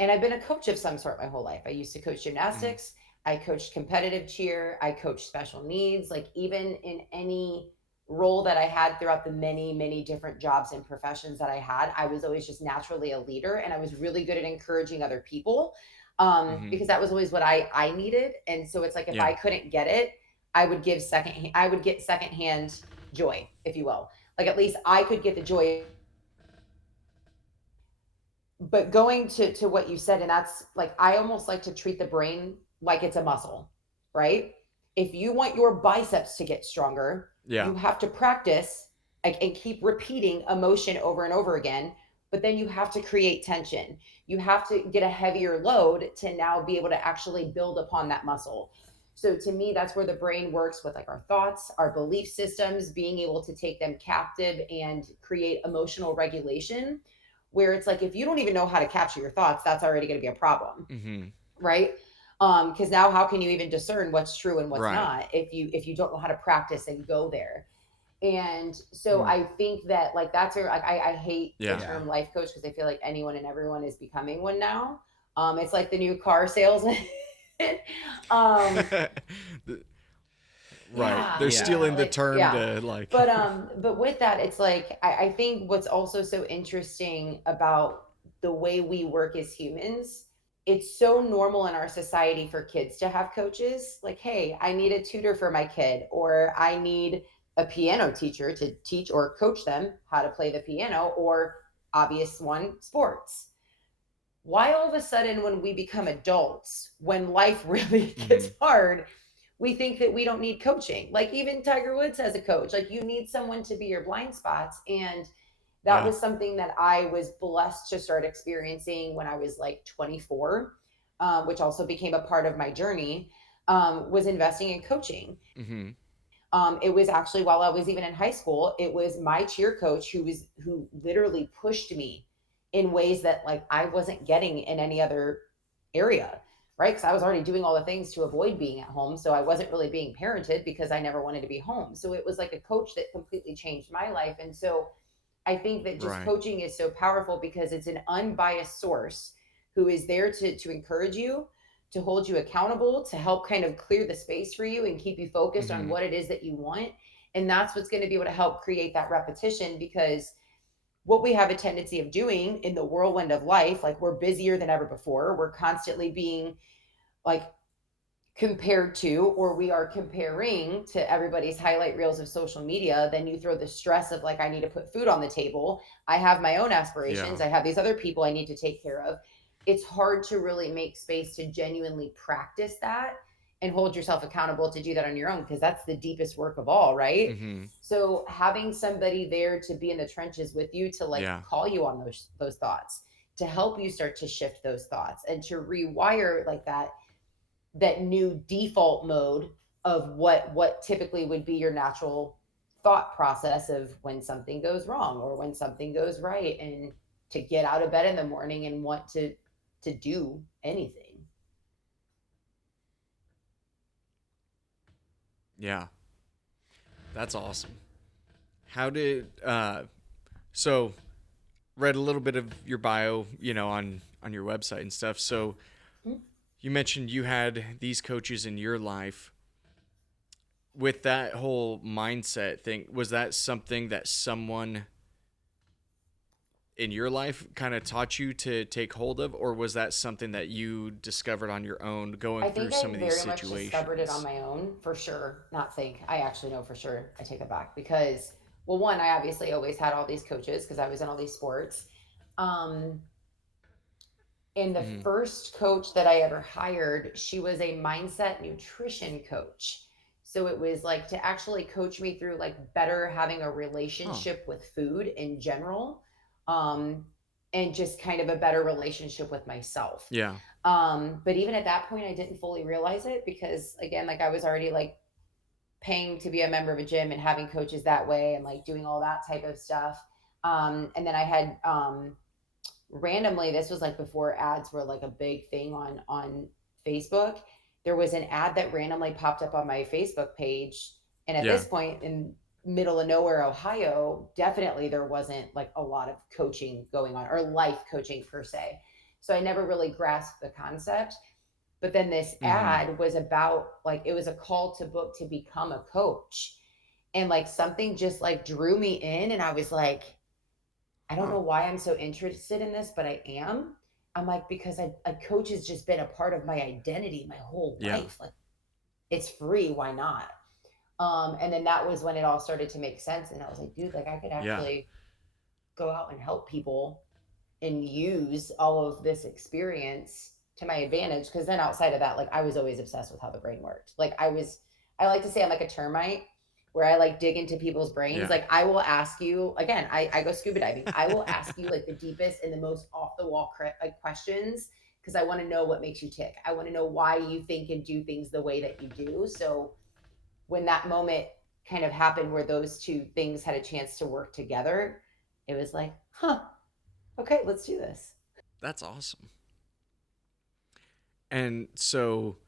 I've been a coach of some sort my whole life. I used to coach gymnastics. I coached competitive cheer. I coached special needs. Like even in any role that I had throughout the many, many different jobs and professions that I had, I was always just naturally a leader, and I was really good at encouraging other people because that was always what I needed. And so it's like, if I couldn't get it, I would get secondhand joy, if you will. Like at least I could get the joy. But going to what you said, and that's like, I almost like to treat the brain like it's a muscle, right? If you want your biceps to get stronger, you have to practice and keep repeating emotion over and over again. But then you have to create tension. You have to get a heavier load to now be able to actually build upon that muscle. So to me, that's where the brain works with like our thoughts, our belief systems, being able to take them captive and create emotional regulation. Where it's like, if you don't even know how to capture your thoughts, that's already going to be a problem, Mm-hmm. right? Because now how can you even discern what's true and what's Right. not if you don't know how to practice and go there? And so Mm. I think that like that's where like I hate the Yeah. term life coach because I feel like anyone and everyone is becoming one now. It's like the new car salesman. um, The- right. yeah, They're Yeah. stealing the like term yeah. to like. But with that, it's like I think what's also so interesting about the way we work as humans, it's so normal in our society for kids to have coaches. Like, hey, I need a tutor for my kid, or I need a piano teacher to teach or coach them how to play the piano, or obvious one, sports. Why all of a sudden, when we become adults, when life really gets Mhm. hard, we think that we don't need coaching? Like, even Tiger Woods has a coach. Like, you need someone to be your blind spots. And that Yeah. was something that I was blessed to start experiencing when I was like 24, which also became a part of my journey, was investing in coaching. Mm-hmm. It was actually while I was even in high school, it was my cheer coach who literally pushed me in ways that like I wasn't getting in any other area, right? Because I was already doing all the things to avoid being at home. So I wasn't really being parented because I never wanted to be home. So it was like a coach that completely changed my life. And so I think that just Right. coaching is so powerful because it's an unbiased source who is there to encourage you, to hold you accountable, to help kind of clear the space for you and keep you focused on Mm-hmm. what it is that you want. And that's what's going to be able to help create that repetition, because what we have a tendency of doing in the whirlwind of life, like we're busier than ever before. We're constantly being like compared to, or we are comparing to everybody's highlight reels of social media. Then you throw the stress of like, I need to put food on the table, I have my own Yeah. aspirations, I have these other people I need to take care of. It's hard to really make space to genuinely practice that and hold yourself accountable to do that on your own, because that's the deepest work of all, right? Mm-hmm. So having somebody there to be in the trenches with you, to like Yeah. call you on those thoughts, to help you start to shift those thoughts and to rewire like that new default mode of what typically would be your natural thought process of when something goes wrong or when something goes right, and to get out of bed in the morning and want to do anything. Yeah. That's awesome. How did so read a little bit of your bio, on your website and stuff. So Hmm? you mentioned you had these coaches in your life. With that whole mindset thing, was that something that someone in your life kind of taught you to take hold of, or was that something that you discovered on your own going I through think some I of these very much discovered it on situations? my own, for sure. Not think. I actually know for sure. I take it back because, well, one, I obviously always had all these coaches because I was in all these sports. Um, and the Mm-hmm. first coach that I ever hired, she was a mindset nutrition coach. So it was like to actually coach me through like better having a Huh. relationship with food in general, um, and just kind of a better relationship with myself. Yeah. But even at that point, I didn't fully realize it because, again, like I was already like paying to be a member of a gym and having coaches that way and like doing all that type of stuff. And then I had randomly, this was like before ads were like a big thing on Facebook. There was an ad that randomly popped up on my Facebook page, and at Yeah. this point in middle of nowhere Ohio, definitely there wasn't like a lot of coaching going on, or life coaching per se. So I never really grasped the concept. But then this Mm-hmm. ad was about like, it was a call to book to become a coach, and like something just like drew me in, and I was like, I don't Huh. know why I'm so interested in this, but I am. I'm like, because a coach has just been a part of my identity my whole Yeah. life. Like, it's free, why not? And then that was when it all started to make sense. And I was like, dude, like I could Yeah. actually go out and help people and use all of this experience to my advantage. Cause then outside of that, like I was always obsessed with how the brain worked. I like to say I'm like a termite where I like dig into people's brains. Yeah. Like I will ask you again, I go scuba diving. I will ask you like the deepest and the most off the wall like questions because I want to know what makes you tick. I want to know why you think and do things the way that you do. So when that moment kind of happened where those two things had a chance to work together, it was like, huh, okay, let's do this. That's awesome. And so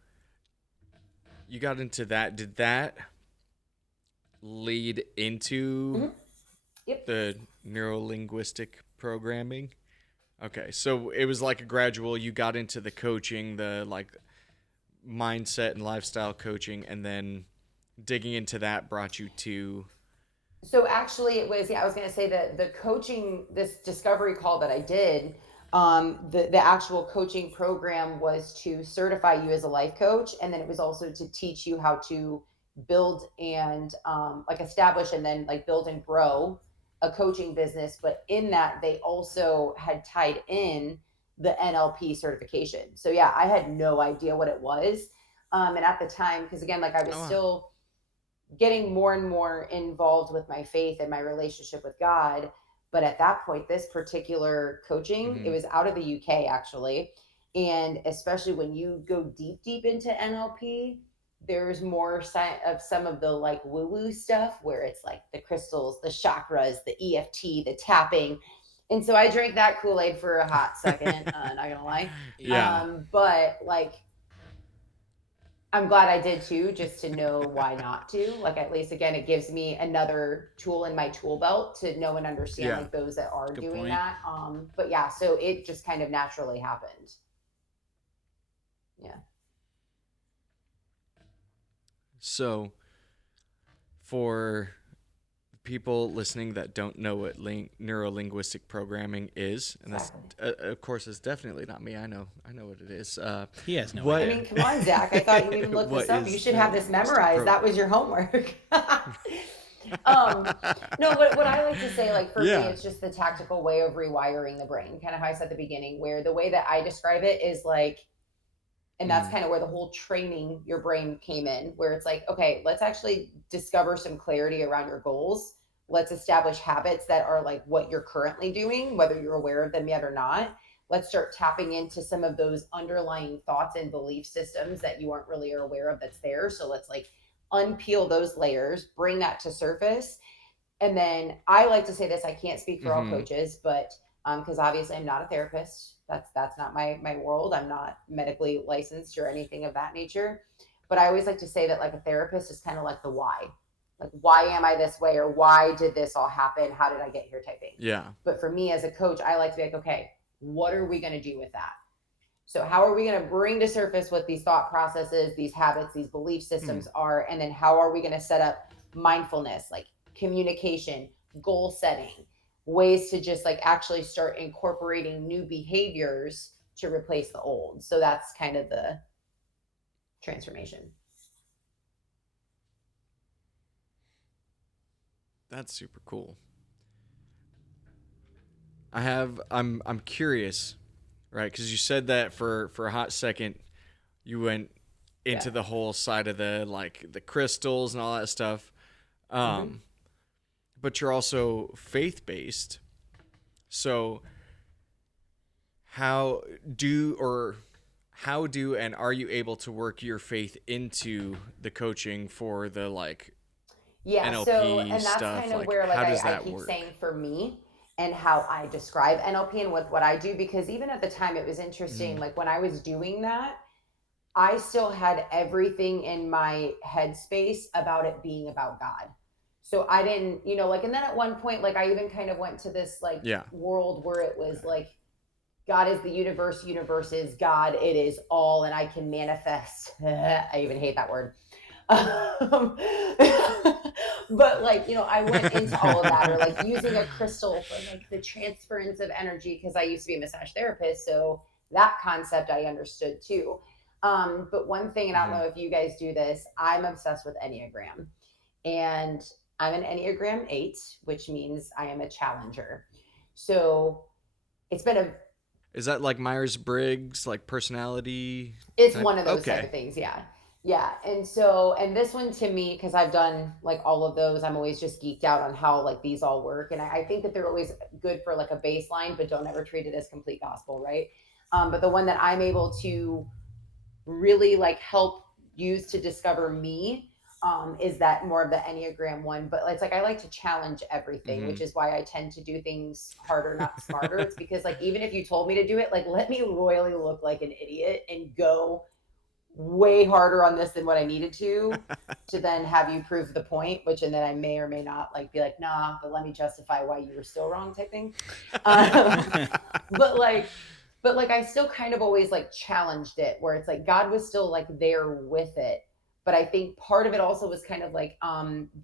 you got into that. Did that lead into Yep. the neuro-linguistic programming? Okay, so it was like a gradual, you got into the coaching, the like mindset and lifestyle coaching, and then digging into that brought you to So actually it was, yeah, I was going to say that the coaching, this discovery call that I did, the actual coaching program was to certify you as a life coach. And then it was also to teach you how to build and like establish and then like build and grow a coaching business. But in that, they also had tied in the NLP certification. So yeah, I had no idea what it was. And at the time, because again, like I was still getting more and more involved with my faith and my relationship with God. But at that point, this particular coaching, it was out of the UK actually. And especially when you go deep, deep into NLP, there's more of some of the like woo woo stuff where it's like the crystals, the chakras, the EFT, the tapping. And so I drank that Kool-Aid for a hot second, not gonna lie. yeah. But like I'm glad I did too, just to know why not to. Like, at least, again, it gives me another tool in my tool belt to know and understand, Yeah. like, those that are Good doing point. that. But yeah, so it just kind of naturally happened. Yeah. So for people listening that don't know what neuro-linguistic programming is, and that's of course it's definitely not me. I know what it is. He has no I idea. mean, come on, Zach. I thought you even looked What this up. You is should have this neuro-linguistic memorized. That programming? was your homework. No, what I like to say, like for me, it's just the tactical way of rewiring the brain, kind of how I said at the beginning, where the way that I describe it is like, and that's kind of where the whole training your brain came in, where it's like, okay, let's actually discover some clarity around your goals. Let's establish habits that are like what you're currently doing, whether you're aware of them yet or not. Let's start tapping into some of those underlying thoughts and belief systems that you aren't really aware of that's there. So let's like unpeel those layers, bring that to surface. And then I like to say this, I can't speak for all coaches, but because obviously I'm not a therapist. That's not my world. I'm not medically licensed or anything of that nature. But I always like to say that like a therapist is kind of like the why. Like, why am I this way? Or why did this all happen? How did I get here type thing? Yeah. But for me as a coach, I like to be like, okay, what are we going to do with that? So how are we going to bring to surface what these thought processes, these habits, these belief systems are? And then how are we going to set up mindfulness, like communication, goal setting, ways to just like actually start incorporating new behaviors to replace the old. So that's kind of the transformation. That's super cool. I'm curious, right? Because you said that for a hot second, you went into the whole side of the like the crystals and all that stuff. But you're also faith based. So how do and are you able to work your faith into the coaching for the like NLP so and that's stuff? kind of Like, where like how does I that keep work? saying for me and how I describe NLP and what I do, because even at the time it was interesting, like when I was doing that, I still had everything in my headspace about it being about God. So I didn't, like, and then at one point, like I even kind of went to this like world where it was like, God is the universe is God, it is all, and I can manifest. I even hate that word. But like, I went into all of that, or like using a crystal for like the transference of energy, because I used to be a massage therapist. So that concept I understood too. But one thing, and I don't know if you guys do this, I'm obsessed with Enneagram. And I'm an Enneagram 8, which means I am a challenger. So it's been Is that like Myers-Briggs, like personality? It's type? one of those type of things, yeah. Yeah. And this one to me, because I've done like all of those, I'm always just geeked out on how like these all work. And I think that they're always good for like a baseline, but don't ever treat it as complete gospel, right? But the one that I'm able to really like help use to discover me is that more of the Enneagram one. But it's like I like to challenge everything, which is why I tend to do things harder, not smarter. It's because like even if you told me to do it, like let me royally look like an idiot and go way harder on this than what I needed to then have you prove the point, which and then I may or may not like be like, nah, but let me justify why you were still wrong type thing. But like I still kind of always like challenged it where it's like God was still like there with it. But I think part of it also was kind of like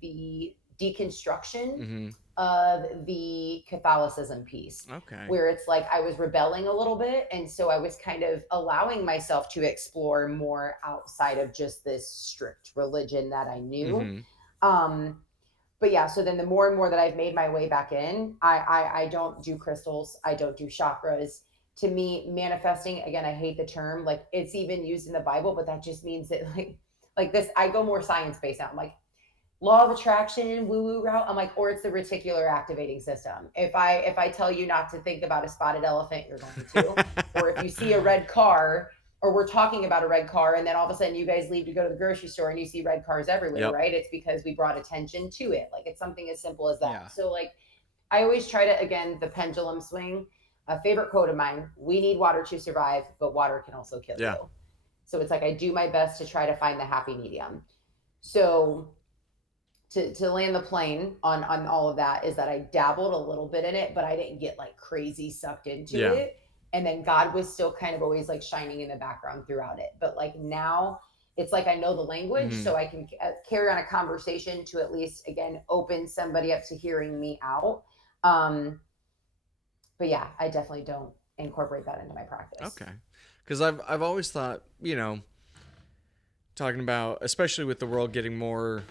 the deconstruction of the Catholicism piece. Okay. Where it's like I was rebelling a little bit. And so I was kind of allowing myself to explore more outside of just this strict religion that I knew. But yeah, so then the more and more that I've made my way back in, I don't do crystals. I don't do chakras. To me, manifesting, again, I hate the term, like it's even used in the Bible, but that just means that like this, I go more science-based now. I'm like, law of attraction, woo-woo route. I'm like, or it's the reticular activating system. If I tell you not to think about a spotted elephant, you're going to. Or if you see a red car, or we're talking about a red car, and then all of a sudden you guys leave to go to the grocery store and you see red cars everywhere, right? It's because we brought attention to it. Like it's something as simple as that. Yeah. So like, I always try to, again, the pendulum swing. A favorite quote of mine, we need water to survive, but water can also kill you. So it's like, I do my best to try to find the happy medium. So to land the plane on all of that is that I dabbled a little bit in it, but I didn't get like crazy sucked into it. And then God was still kind of always like shining in the background throughout it. But like now it's like I know the language, so I can carry on a conversation to at least, again, open somebody up to hearing me out. But yeah, I definitely don't incorporate that into my practice. Okay. Because I've always thought, talking about, especially with the world getting more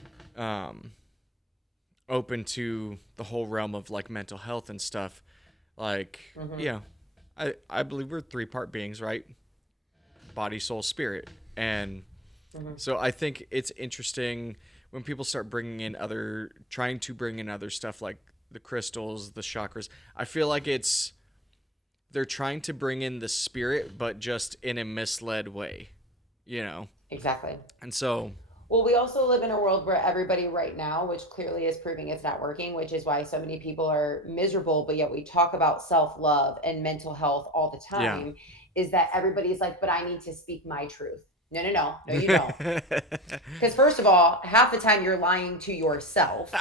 open to the whole realm of like mental health and stuff, like, I believe we're 3-part beings, right? Body, soul, spirit. And so I think it's interesting when people start trying to bring in other stuff like the crystals, the chakras. I feel like they're trying to bring in the spirit, but just in a misled way, Exactly. And so, well, we also live in a world where everybody right now, which clearly is proving it's not working, which is why so many people are miserable, but yet we talk about self-love and mental health all the time, is that everybody's like, but I need to speak my truth. No, you don't. Because first of all, half the time you're lying to yourself.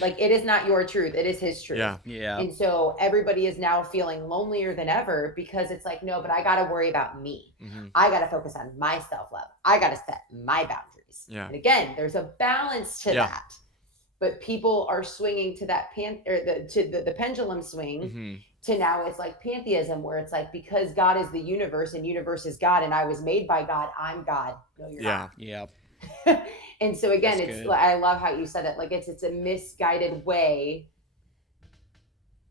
Like it is not your truth. It is his truth. Yeah. And so everybody is now feeling lonelier than ever because it's like, no, but I got to worry about me. I got to focus on my self-love. I got to set my boundaries. And again, there's a balance to that. But people are swinging to that the pendulum swing to now it's like pantheism, where it's like, because God is the universe and universe is God and I was made by God, I'm God. No, you're not. Yeah. And so again, That's it's good. I love how you said it. Like it's a misguided way,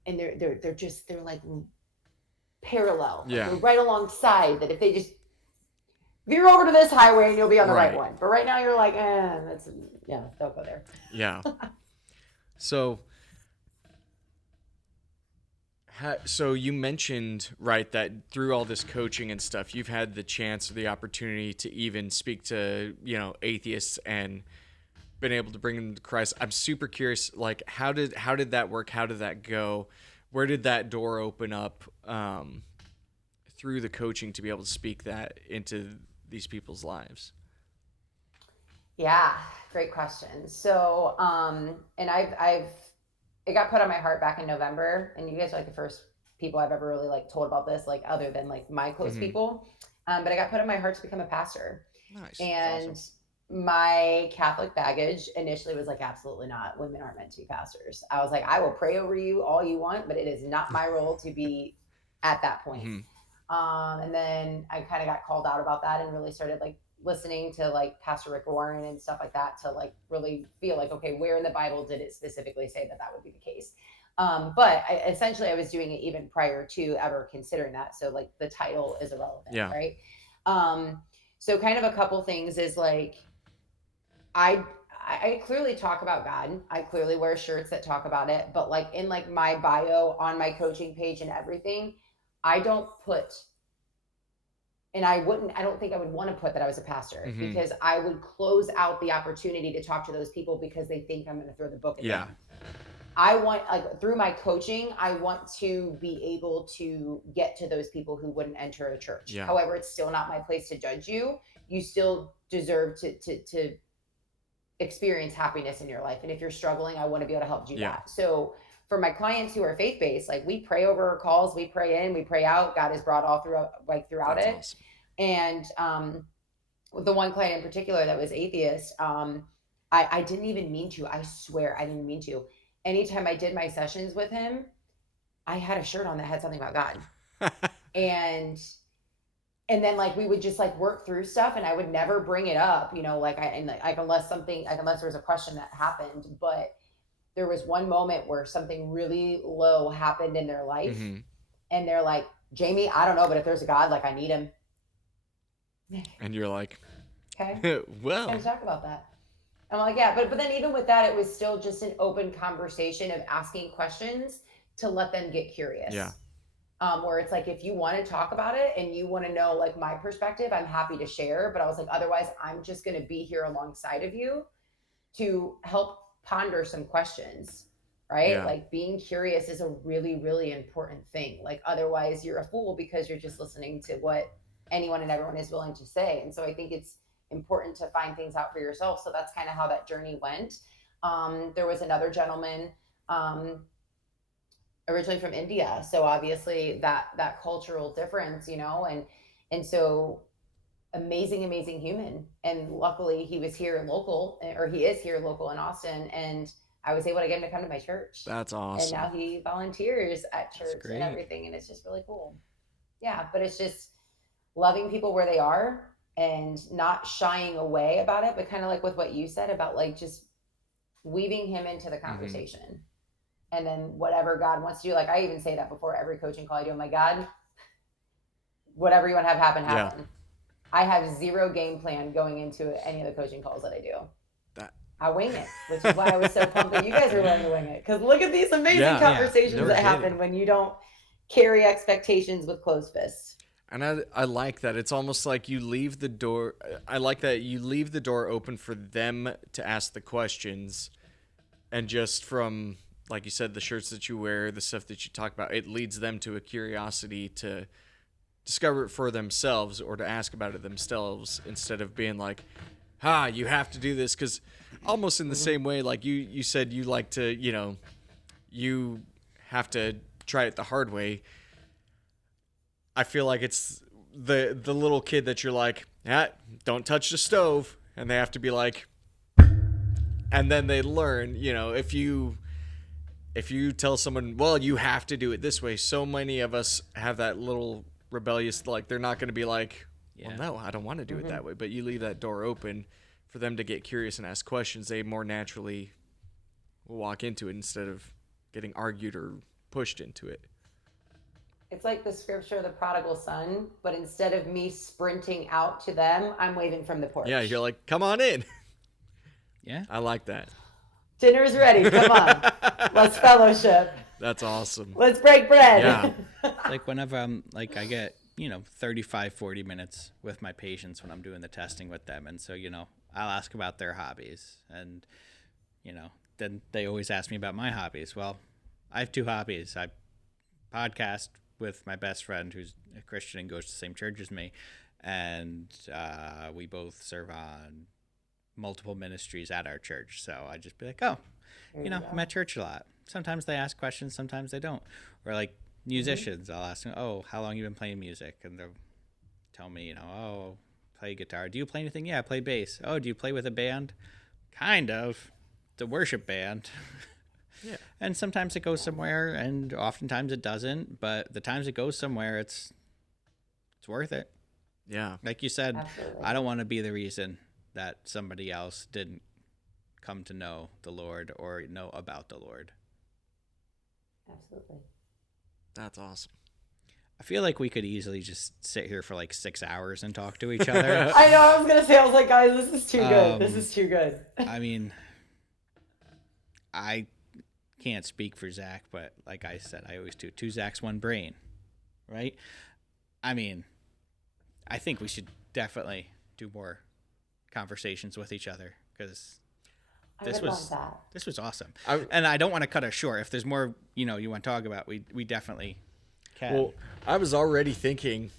and they're like parallel. Yeah. They're right alongside that. If they just veer over to this highway and you'll be on the right one. But right now you're like, don't go there. Yeah. So you mentioned, right, that through all this coaching and stuff, you've had the chance or the opportunity to even speak to, atheists and been able to bring them to Christ. I'm super curious, like, how did that work? How did that go? Where did that door open up through the coaching to be able to speak that into these people's lives? Yeah, great question. So, and it got put on my heart back in November, and you guys are like the first people I've ever really like told about this, like other than like my close people. But I got put on my heart to become a pastor. Nice. And my Catholic baggage initially was like, absolutely not. Women aren't meant to be pastors. I was like, I will pray over you all you want, but it is not my role to be at that point. And then I kind of got called out about that and really started like listening to like Pastor Rick Warren and stuff like that to like really feel like, okay, where in the Bible did it specifically say that would be the case? But essentially I was doing it even prior to ever considering that. So like the title is irrelevant, right? So kind of a couple things is like, I clearly talk about God. I clearly wear shirts that talk about it, but like in like my bio on my coaching page and everything, I don't put And I don't think I would want to put that I was a pastor, because I would close out the opportunity to talk to those people because they think I'm going to throw the book at them. I want, like, through my coaching, I want to be able to get to those people who wouldn't enter a church. Yeah. However, it's still not my place to judge you. You still deserve to experience happiness in your life. And if you're struggling, I want to be able to help do that. So for my clients who are faith-based, like, we pray over our calls, we pray in, we pray out. God has brought all throughout That's it. Awesome. And the one client in particular that was atheist, I didn't even mean to. I swear I didn't mean to. Anytime I did my sessions with him, I had a shirt on that had something about God. and then, like, we would just, like, work through stuff, and I would never bring it up, you know, like, unless there was a question that happened. But there was one moment where something really low happened in their life, and they're like, Jayme, I don't know, but if there's a God, like, I need him. And you're like, okay, well, let's talk about that. I'm like, yeah, but then even with that, it was still just an open conversation of asking questions to let them get curious. Yeah. Where it's like, if you want to talk about it and you want to know, like, my perspective, I'm happy to share. But I was like, otherwise, I'm just going to be here alongside of you to help ponder some questions, right? Yeah. Like, being curious is a really, really important thing. Like, otherwise, you're a fool because you're just listening to what anyone and everyone is willing to say. And so I think it's important to find things out for yourself. So that's kind of how that journey went. There was another gentleman, originally from India. So obviously that cultural difference, you know, and so amazing human. And luckily he was here local, or he is here local in Austin. And I was able to get him to come to my church. That's awesome. And now he volunteers at church and everything. And it's just really cool. Yeah. But it's just loving people where they are and not shying away about it, but kind of like with what you said about, like, just weaving him into the conversation. And then whatever God wants to do, like, I even say that before every coaching call I do. I'm like, God, whatever you want to have happen. Yeah. I have zero game plan going into any of the coaching calls that I do. I wing it, which is why I was so pumped that you guys are willing to wing it. Because look at these amazing conversations that happen when you don't carry expectations with closed fists. And I like that. It's almost like you leave the door. I like that you leave the door open for them to ask the questions. And just from, like you said, the shirts that you wear, the stuff that you talk about, it leads them to a curiosity to discover it for themselves or to ask about it themselves, instead of being like, you have to do this. Because almost in the same way, like you said, you like to, you know, you have to try it the hard way. I feel like it's the little kid that you're like, don't touch the stove. And they have to be like, and then they learn, you know, if you tell someone, well, you have to do it this way. So many of us have that little rebellious, like, they're not going to be like, well, no, I don't want to do it that way. But you leave that door open for them to get curious and ask questions. They more naturally will walk into it instead of getting argued or pushed into it. It's like the scripture of the prodigal son, but instead of me sprinting out to them, I'm waving from the porch. Yeah, you're like, come on in. Yeah. I like that. Dinner's ready. Come on. Let's fellowship. That's awesome. Let's break bread. Yeah. Like, whenever I'm, like, I get, 35, 40 minutes with my patients when I'm doing the testing with them. And so, I'll ask about their hobbies. And, then they always ask me about my hobbies. Well, I have two hobbies. I podcast with my best friend who's a Christian and goes to the same church as me. And we both serve on multiple ministries at our church. So I just be like, I'm at church a lot. Sometimes they ask questions, sometimes they don't. Or like musicians, I'll ask them, how long you been playing music? And they'll tell me, play guitar. Do you play anything? Yeah, I play bass. Oh, do you play with a band? Kind of. It's a worship band. Yeah. And sometimes it goes somewhere, and oftentimes it doesn't. But the times it goes somewhere, it's worth it. Yeah. Like you said, Absolutely. I don't want to be the reason that somebody else didn't come to know the Lord or know about the Lord. Absolutely. That's awesome. I feel like we could easily just sit here for like 6 hours and talk to each other. I know, I was going to say, I was like, guys, this is too good. This is too good. I mean, I can't speak for Zach, but like I said, I always do. 2 Zachs, 1 brain, right? I mean, I think we should definitely do more conversations with each other because this was awesome. And I don't want to cut us short. If there's more, you want to talk about, we definitely can. Well, I was already thinking.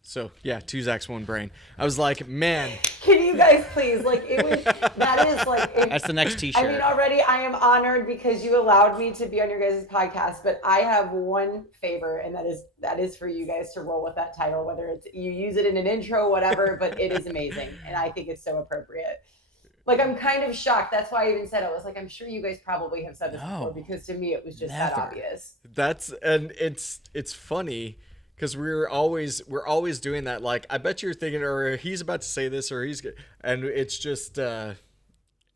So yeah, 2 Zach's 1 brain. I was like, man, can you guys please that is like that's the next T-shirt. I mean, already I am honored because you allowed me to be on your guys' podcast, but I have one favor, and that is for you guys to roll with that title, whether it's you use it in an intro, whatever. But it is amazing, and I think it's so appropriate. Like, I'm kind of shocked. That's why I even said it. I was like, I'm sure you guys probably have said this before, because to me it was just that obvious. And it's funny. Because we're always doing that. Like, I bet you're thinking, or he's about to say this, or and it's just. I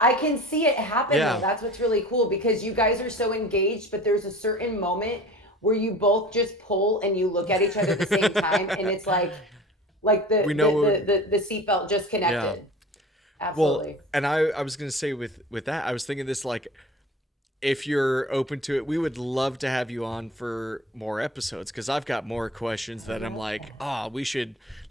can see it happen. Yeah. That's what's really cool, because you guys are so engaged, but there's a certain moment where you both just pull and you look at each other at the same time, and it's like the seatbelt just connected. Yeah. Absolutely. Well, and I was gonna say with that, I was thinking this, like, if you're open to it, we would love to have you on for more episodes, because I've got more questions that I'm like,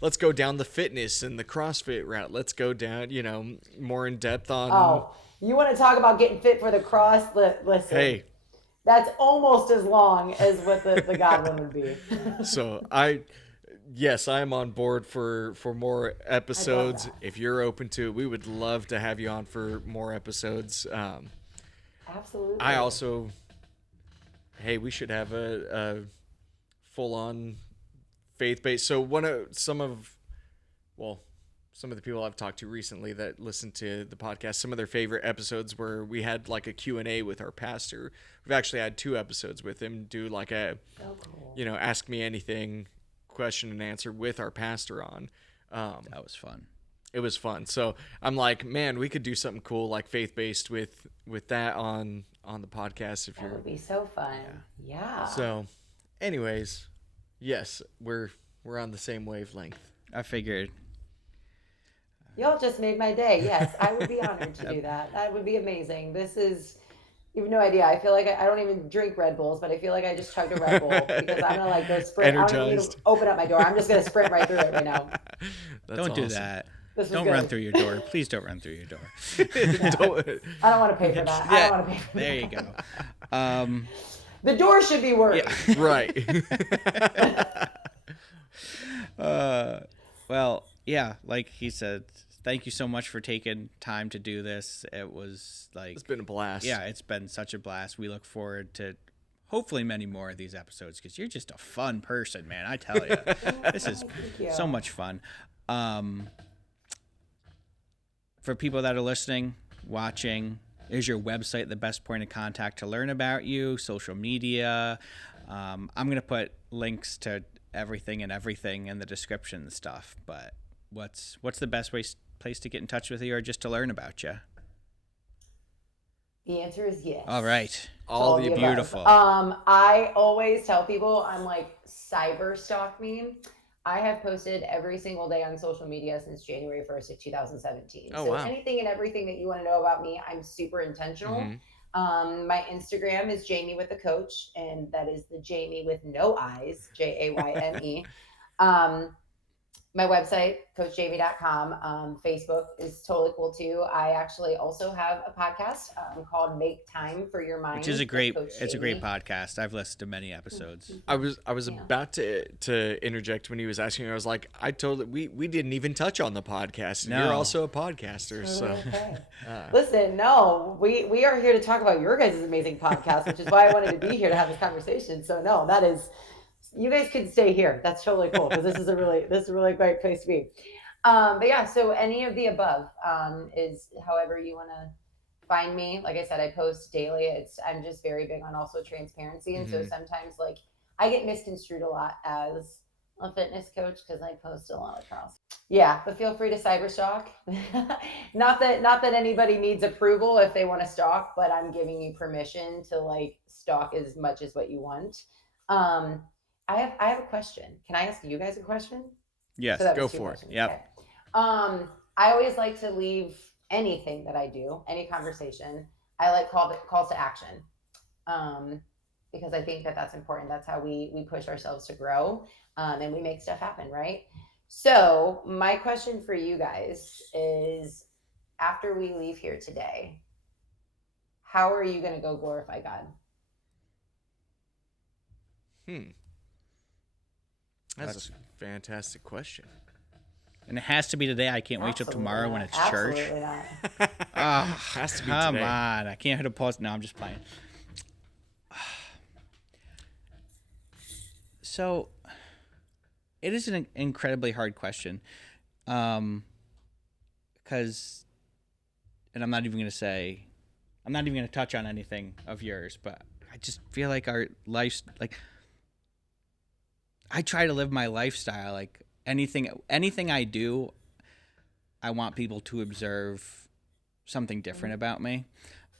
let's go down the fitness and the CrossFit route. Let's go down, more in depth on. Oh, you want to talk about getting fit for the cross? Listen, hey, that's almost as long as what the Godwin would be. So yes, I am on board for more episodes. If you're open to it, we would love to have you on for more episodes. Absolutely. I also, we should have a full-on faith-based. So some of the people I've talked to recently that listened to the podcast, some of their favorite episodes where we had like a Q&A with our pastor. We've actually had 2 episodes with him, do like a, ask me anything question and answer with our pastor on. That was fun. It was fun. So I'm like, man, we could do something cool, like faith-based with that on the podcast. That would be so fun. Yeah. So anyways, yes, we're on the same wavelength. I figured. Y'all just made my day. Yes, I would be honored to do that. That would be amazing. You have no idea. I feel like I don't even drink Red Bulls, but I feel like I just chugged a Red Bull because I'm going to go sprint. Energized. I don't even need to open up my door. I'm just going to sprint right through it right now. Don't do that. Don't run through your door. Please don't run through your door. I don't want to pay for that. I don't want to pay for that. There you go. The door should be working. Yeah. Right. Well, yeah, like he said, thank you so much for taking time to do this. It's been a blast. Yeah, it's been such a blast. We look forward to hopefully many more of these episodes, because you're just a fun person, man. I tell you, this is so much fun. For people that are listening, watching, is your website the best point of contact to learn about you? Social media? I'm going to put links to everything in the description and stuff. But what's the best place to get in touch with you, or just to learn about you? The answer is yes. All right. All the beautiful. I always tell people, I'm like, cyber stalk me. I have posted every single day on social media since January 1st of 2017. So anything and everything that you want to know about me, I'm super intentional. Mm-hmm. My Instagram is jaymethecoach, and that is the Jayme with no eyes, Jayme. My website, coachjayme.com. Facebook is totally cool too. I actually also have a podcast called Make Time for Your Mind, which is a great podcast. I've listened to many episodes. I was about to interject when he was asking. I was like, we didn't even touch on the podcast. No. You're also a podcaster, so. Okay. Listen, no, we are here to talk about your guys' amazing podcast, which is why I wanted to be here to have this conversation. So no, that is. You guys could stay here. That's totally cool, because this is a really great place to be. But yeah, so any of the above is however you want to find me. Like I said, I post daily. I'm just very big on also transparency, and so sometimes like I get misconstrued a lot as a fitness coach because I post a lot of trials. Yeah, but feel free to cyber stalk. not that anybody needs approval if they want to stalk, but I'm giving you permission to like stalk as much as what you want. I have a question. Can I ask you guys a question? Yes, so go for it. Yep. Okay. I always like to leave anything that I do, any conversation, I like calls to action, because I think that that's important. That's how we push ourselves to grow, and we make stuff happen, right? So, my question for you guys is, after we leave here today, how are you going to go glorify God? That's a fantastic question. And it has to be today. I can't wait till tomorrow when it's church. Absolutely not. Has to be Come today. on. I can't hit a pause. No, I'm just playing. So, it is an incredibly hard question. Because, and I'm not even going to touch on anything of yours, but I just feel like our lives, like, I try to live my lifestyle. Like, anything I do, I want people to observe something different about me.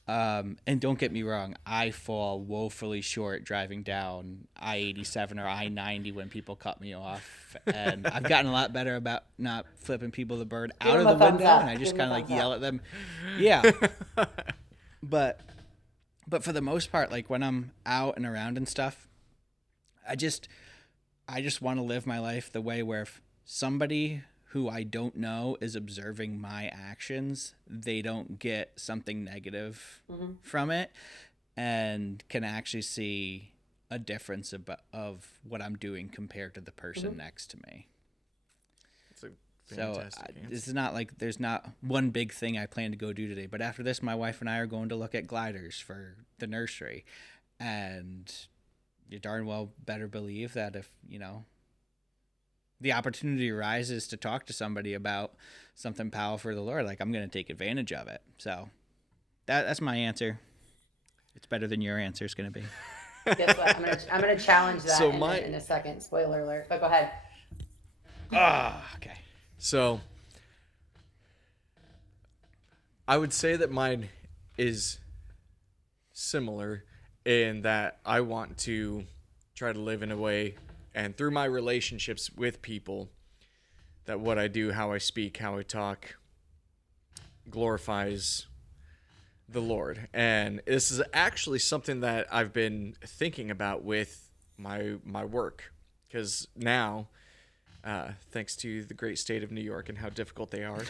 And don't get me wrong, I fall woefully short driving down I-87 or I-90 when people cut me off. And I've gotten a lot better about not flipping people the bird out of the window, and I just kind of like yell at them. Yeah. But for the most part, like when I'm out and around and stuff, I just want to live my life the way where if somebody who I don't know is observing my actions, they don't get something negative from it and can actually see a difference of what I'm doing compared to the person next to me. That's a fantastic answer. This is not like there's not one big thing I plan to go do today, but after this, my wife and I are going to look at gliders for the nursery. And you darn well better believe that if, the opportunity arises to talk to somebody about something powerful for the Lord, like I'm going to take advantage of it. So that's my answer. It's better than your answer is going to be. Guess what? I'm gonna challenge that in a second. Spoiler alert. But go ahead. Okay. So I would say that mine is similar in that I want to try to live in a way, and through my relationships with people, that what I do, how I speak, how I talk, glorifies the Lord. And this is actually something that I've been thinking about with my work, because now, thanks to the great state of New York and how difficult they are,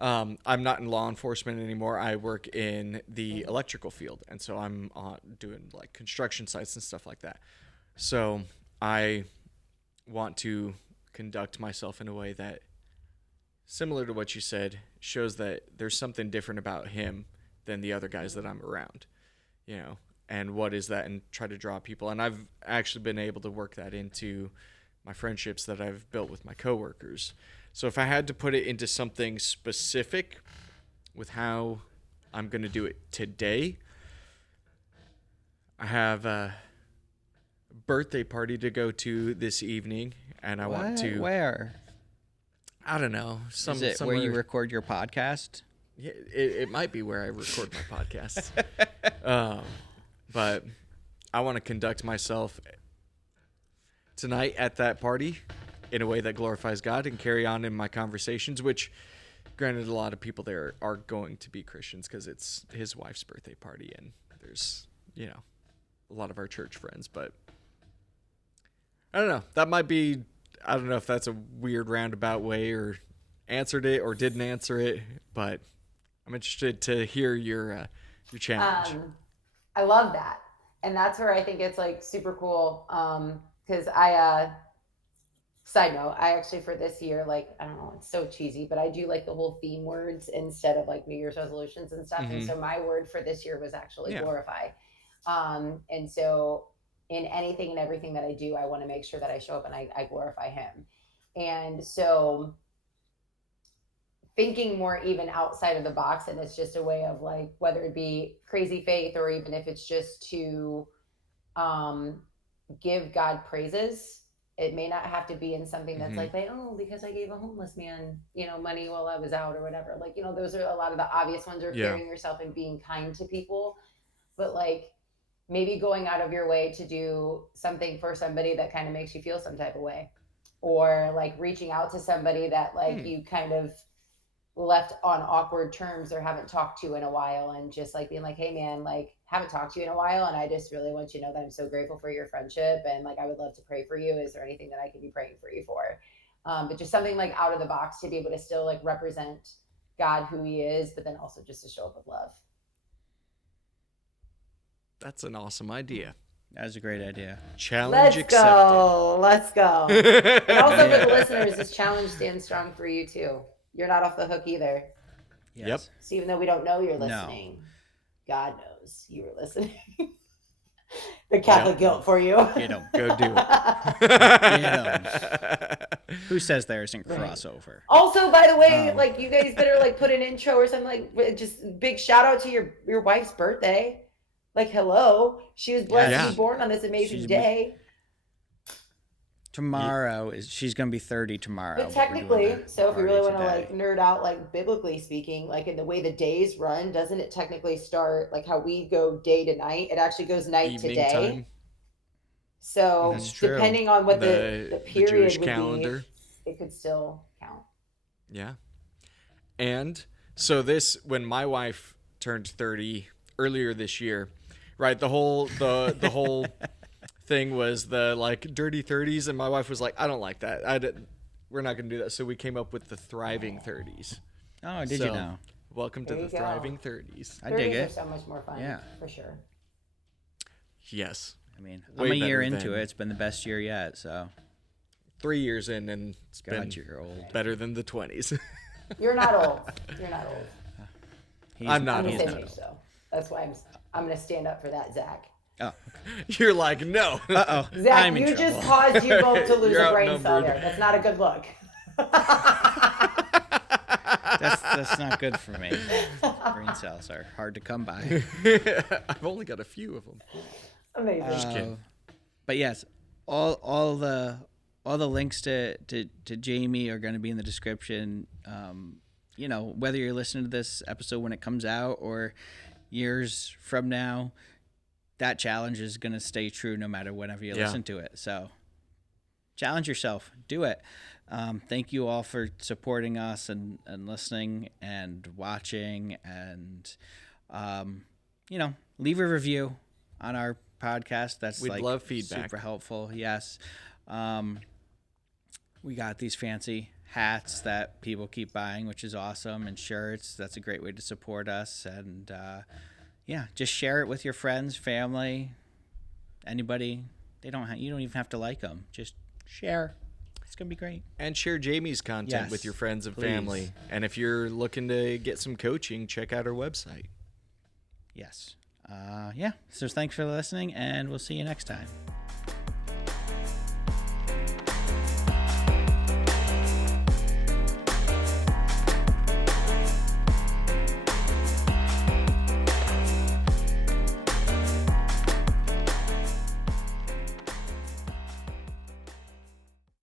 I'm not in law enforcement anymore. I work in the electrical field, and so I'm doing like construction sites and stuff like that. So I want to conduct myself in a way that, similar to what you said, shows that there's something different about him than the other guys that I'm around, and what is that, and try to draw people. And I've actually been able to work that into my friendships that I've built with my coworkers. So if I had to put it into something specific with how I'm going to do it today, I have a birthday party to go to this evening, and I want to... Where? I don't know. Is it where you record your podcast? Yeah, it might be where I record my podcast. But I want to conduct myself tonight at that party in a way that glorifies God and carry on in my conversations, which, granted, a lot of people there are going to be Christians because it's his wife's birthday party, and there's, a lot of our church friends. But I don't know. That might be, I don't know if that's a weird roundabout way or answered it or didn't answer it, but I'm interested to hear your challenge. I love that. And that's where I think it's like super cool. Cause side note, I actually, for this year, like, I don't know, it's so cheesy, but I do like the whole theme words instead of like New Year's resolutions and stuff. And so my word for this year was actually glorify. And so in anything and everything that I do, I want to make sure that I show up and I glorify him. And so thinking more even outside of the box, and it's just a way of like, whether it be crazy faith or even if it's just to give God praises. It may not have to be in something that's like, because I gave a homeless man, money while I was out or whatever. Like, those are a lot of the obvious ones, or carrying yourself and being kind to people. But like maybe going out of your way to do something for somebody that kind of makes you feel some type of way, or like reaching out to somebody that like you kind of left on awkward terms or haven't talked to in a while, and just like being like, hey man, like haven't talked to you in a while, and I just really want you to know that I'm so grateful for your friendship, and like I would love to pray for you. Is there anything that I can be praying for you for? But just something like out of the box to be able to still like represent God, who he is, but then also just to show up with love. That's an awesome idea. That was a great idea. Challenge accepted. Let's go. And also for the listeners, this challenge stands strong for you too. You're not off the hook either. Yes. Yep. So even though we don't know you're listening, God knows you were listening. The Catholic guilt for you. Get 'em. Go do it. Who says there isn't crossover? Also, by the way, like you guys better like put an intro or something, like just big shout out to your wife's birthday. Like, hello, she was blessed to be born on this amazing day. Tomorrow she's gonna be 30 tomorrow. But technically, so if we really want to like nerd out, like biblically speaking, like in the way the days run, doesn't it technically start like how we go day to night? It actually goes night to day. Time. So depending on what the period Jewish would calendar. Be, it could still count. Yeah. And so when my wife turned 30 earlier this year, right? The whole thing was the like dirty 30s, and my wife was like, I don't like that. We're not going to do that. So we came up with the thriving 30s. Oh, did you know? Welcome to the thriving 30s. I dig it. Are so much more fun. Yeah, for sure. Yes. I mean, I'm a year into it. It's been the best year yet. So 3 years in, and it's been better than the 20s. You're not old. You're not old. I'm not old. I'm the same age, though. That's why I'm going to stand up for that, Zach. Oh, you're like, no. Uh-oh. Zach, you just caused you both to lose a brain cell there. That's not a good look. That's not good for me. Brain cells are hard to come by. I've only got a few of them. Amazing. Just kidding. But yes, all the links to Jayme are going to be in the description. You know, whether you're listening to this episode when it comes out or years from now, that challenge is going to stay true no matter whenever you listen to it. So challenge yourself. Do it. Thank you all for supporting us and listening and watching. And, you know, leave a review on our podcast. We'd love feedback. Super helpful. Yes. We got these fancy hats that people keep buying, which is awesome, and shirts. That's a great way to support us. And, yeah, just share it with your friends, family, anybody. You don't even have to like them. Just share. It's going to be great. And share Jayme's content with your friends and family. And if you're looking to get some coaching, check out our website. Yes. Yeah. So thanks for listening, and we'll see you next time.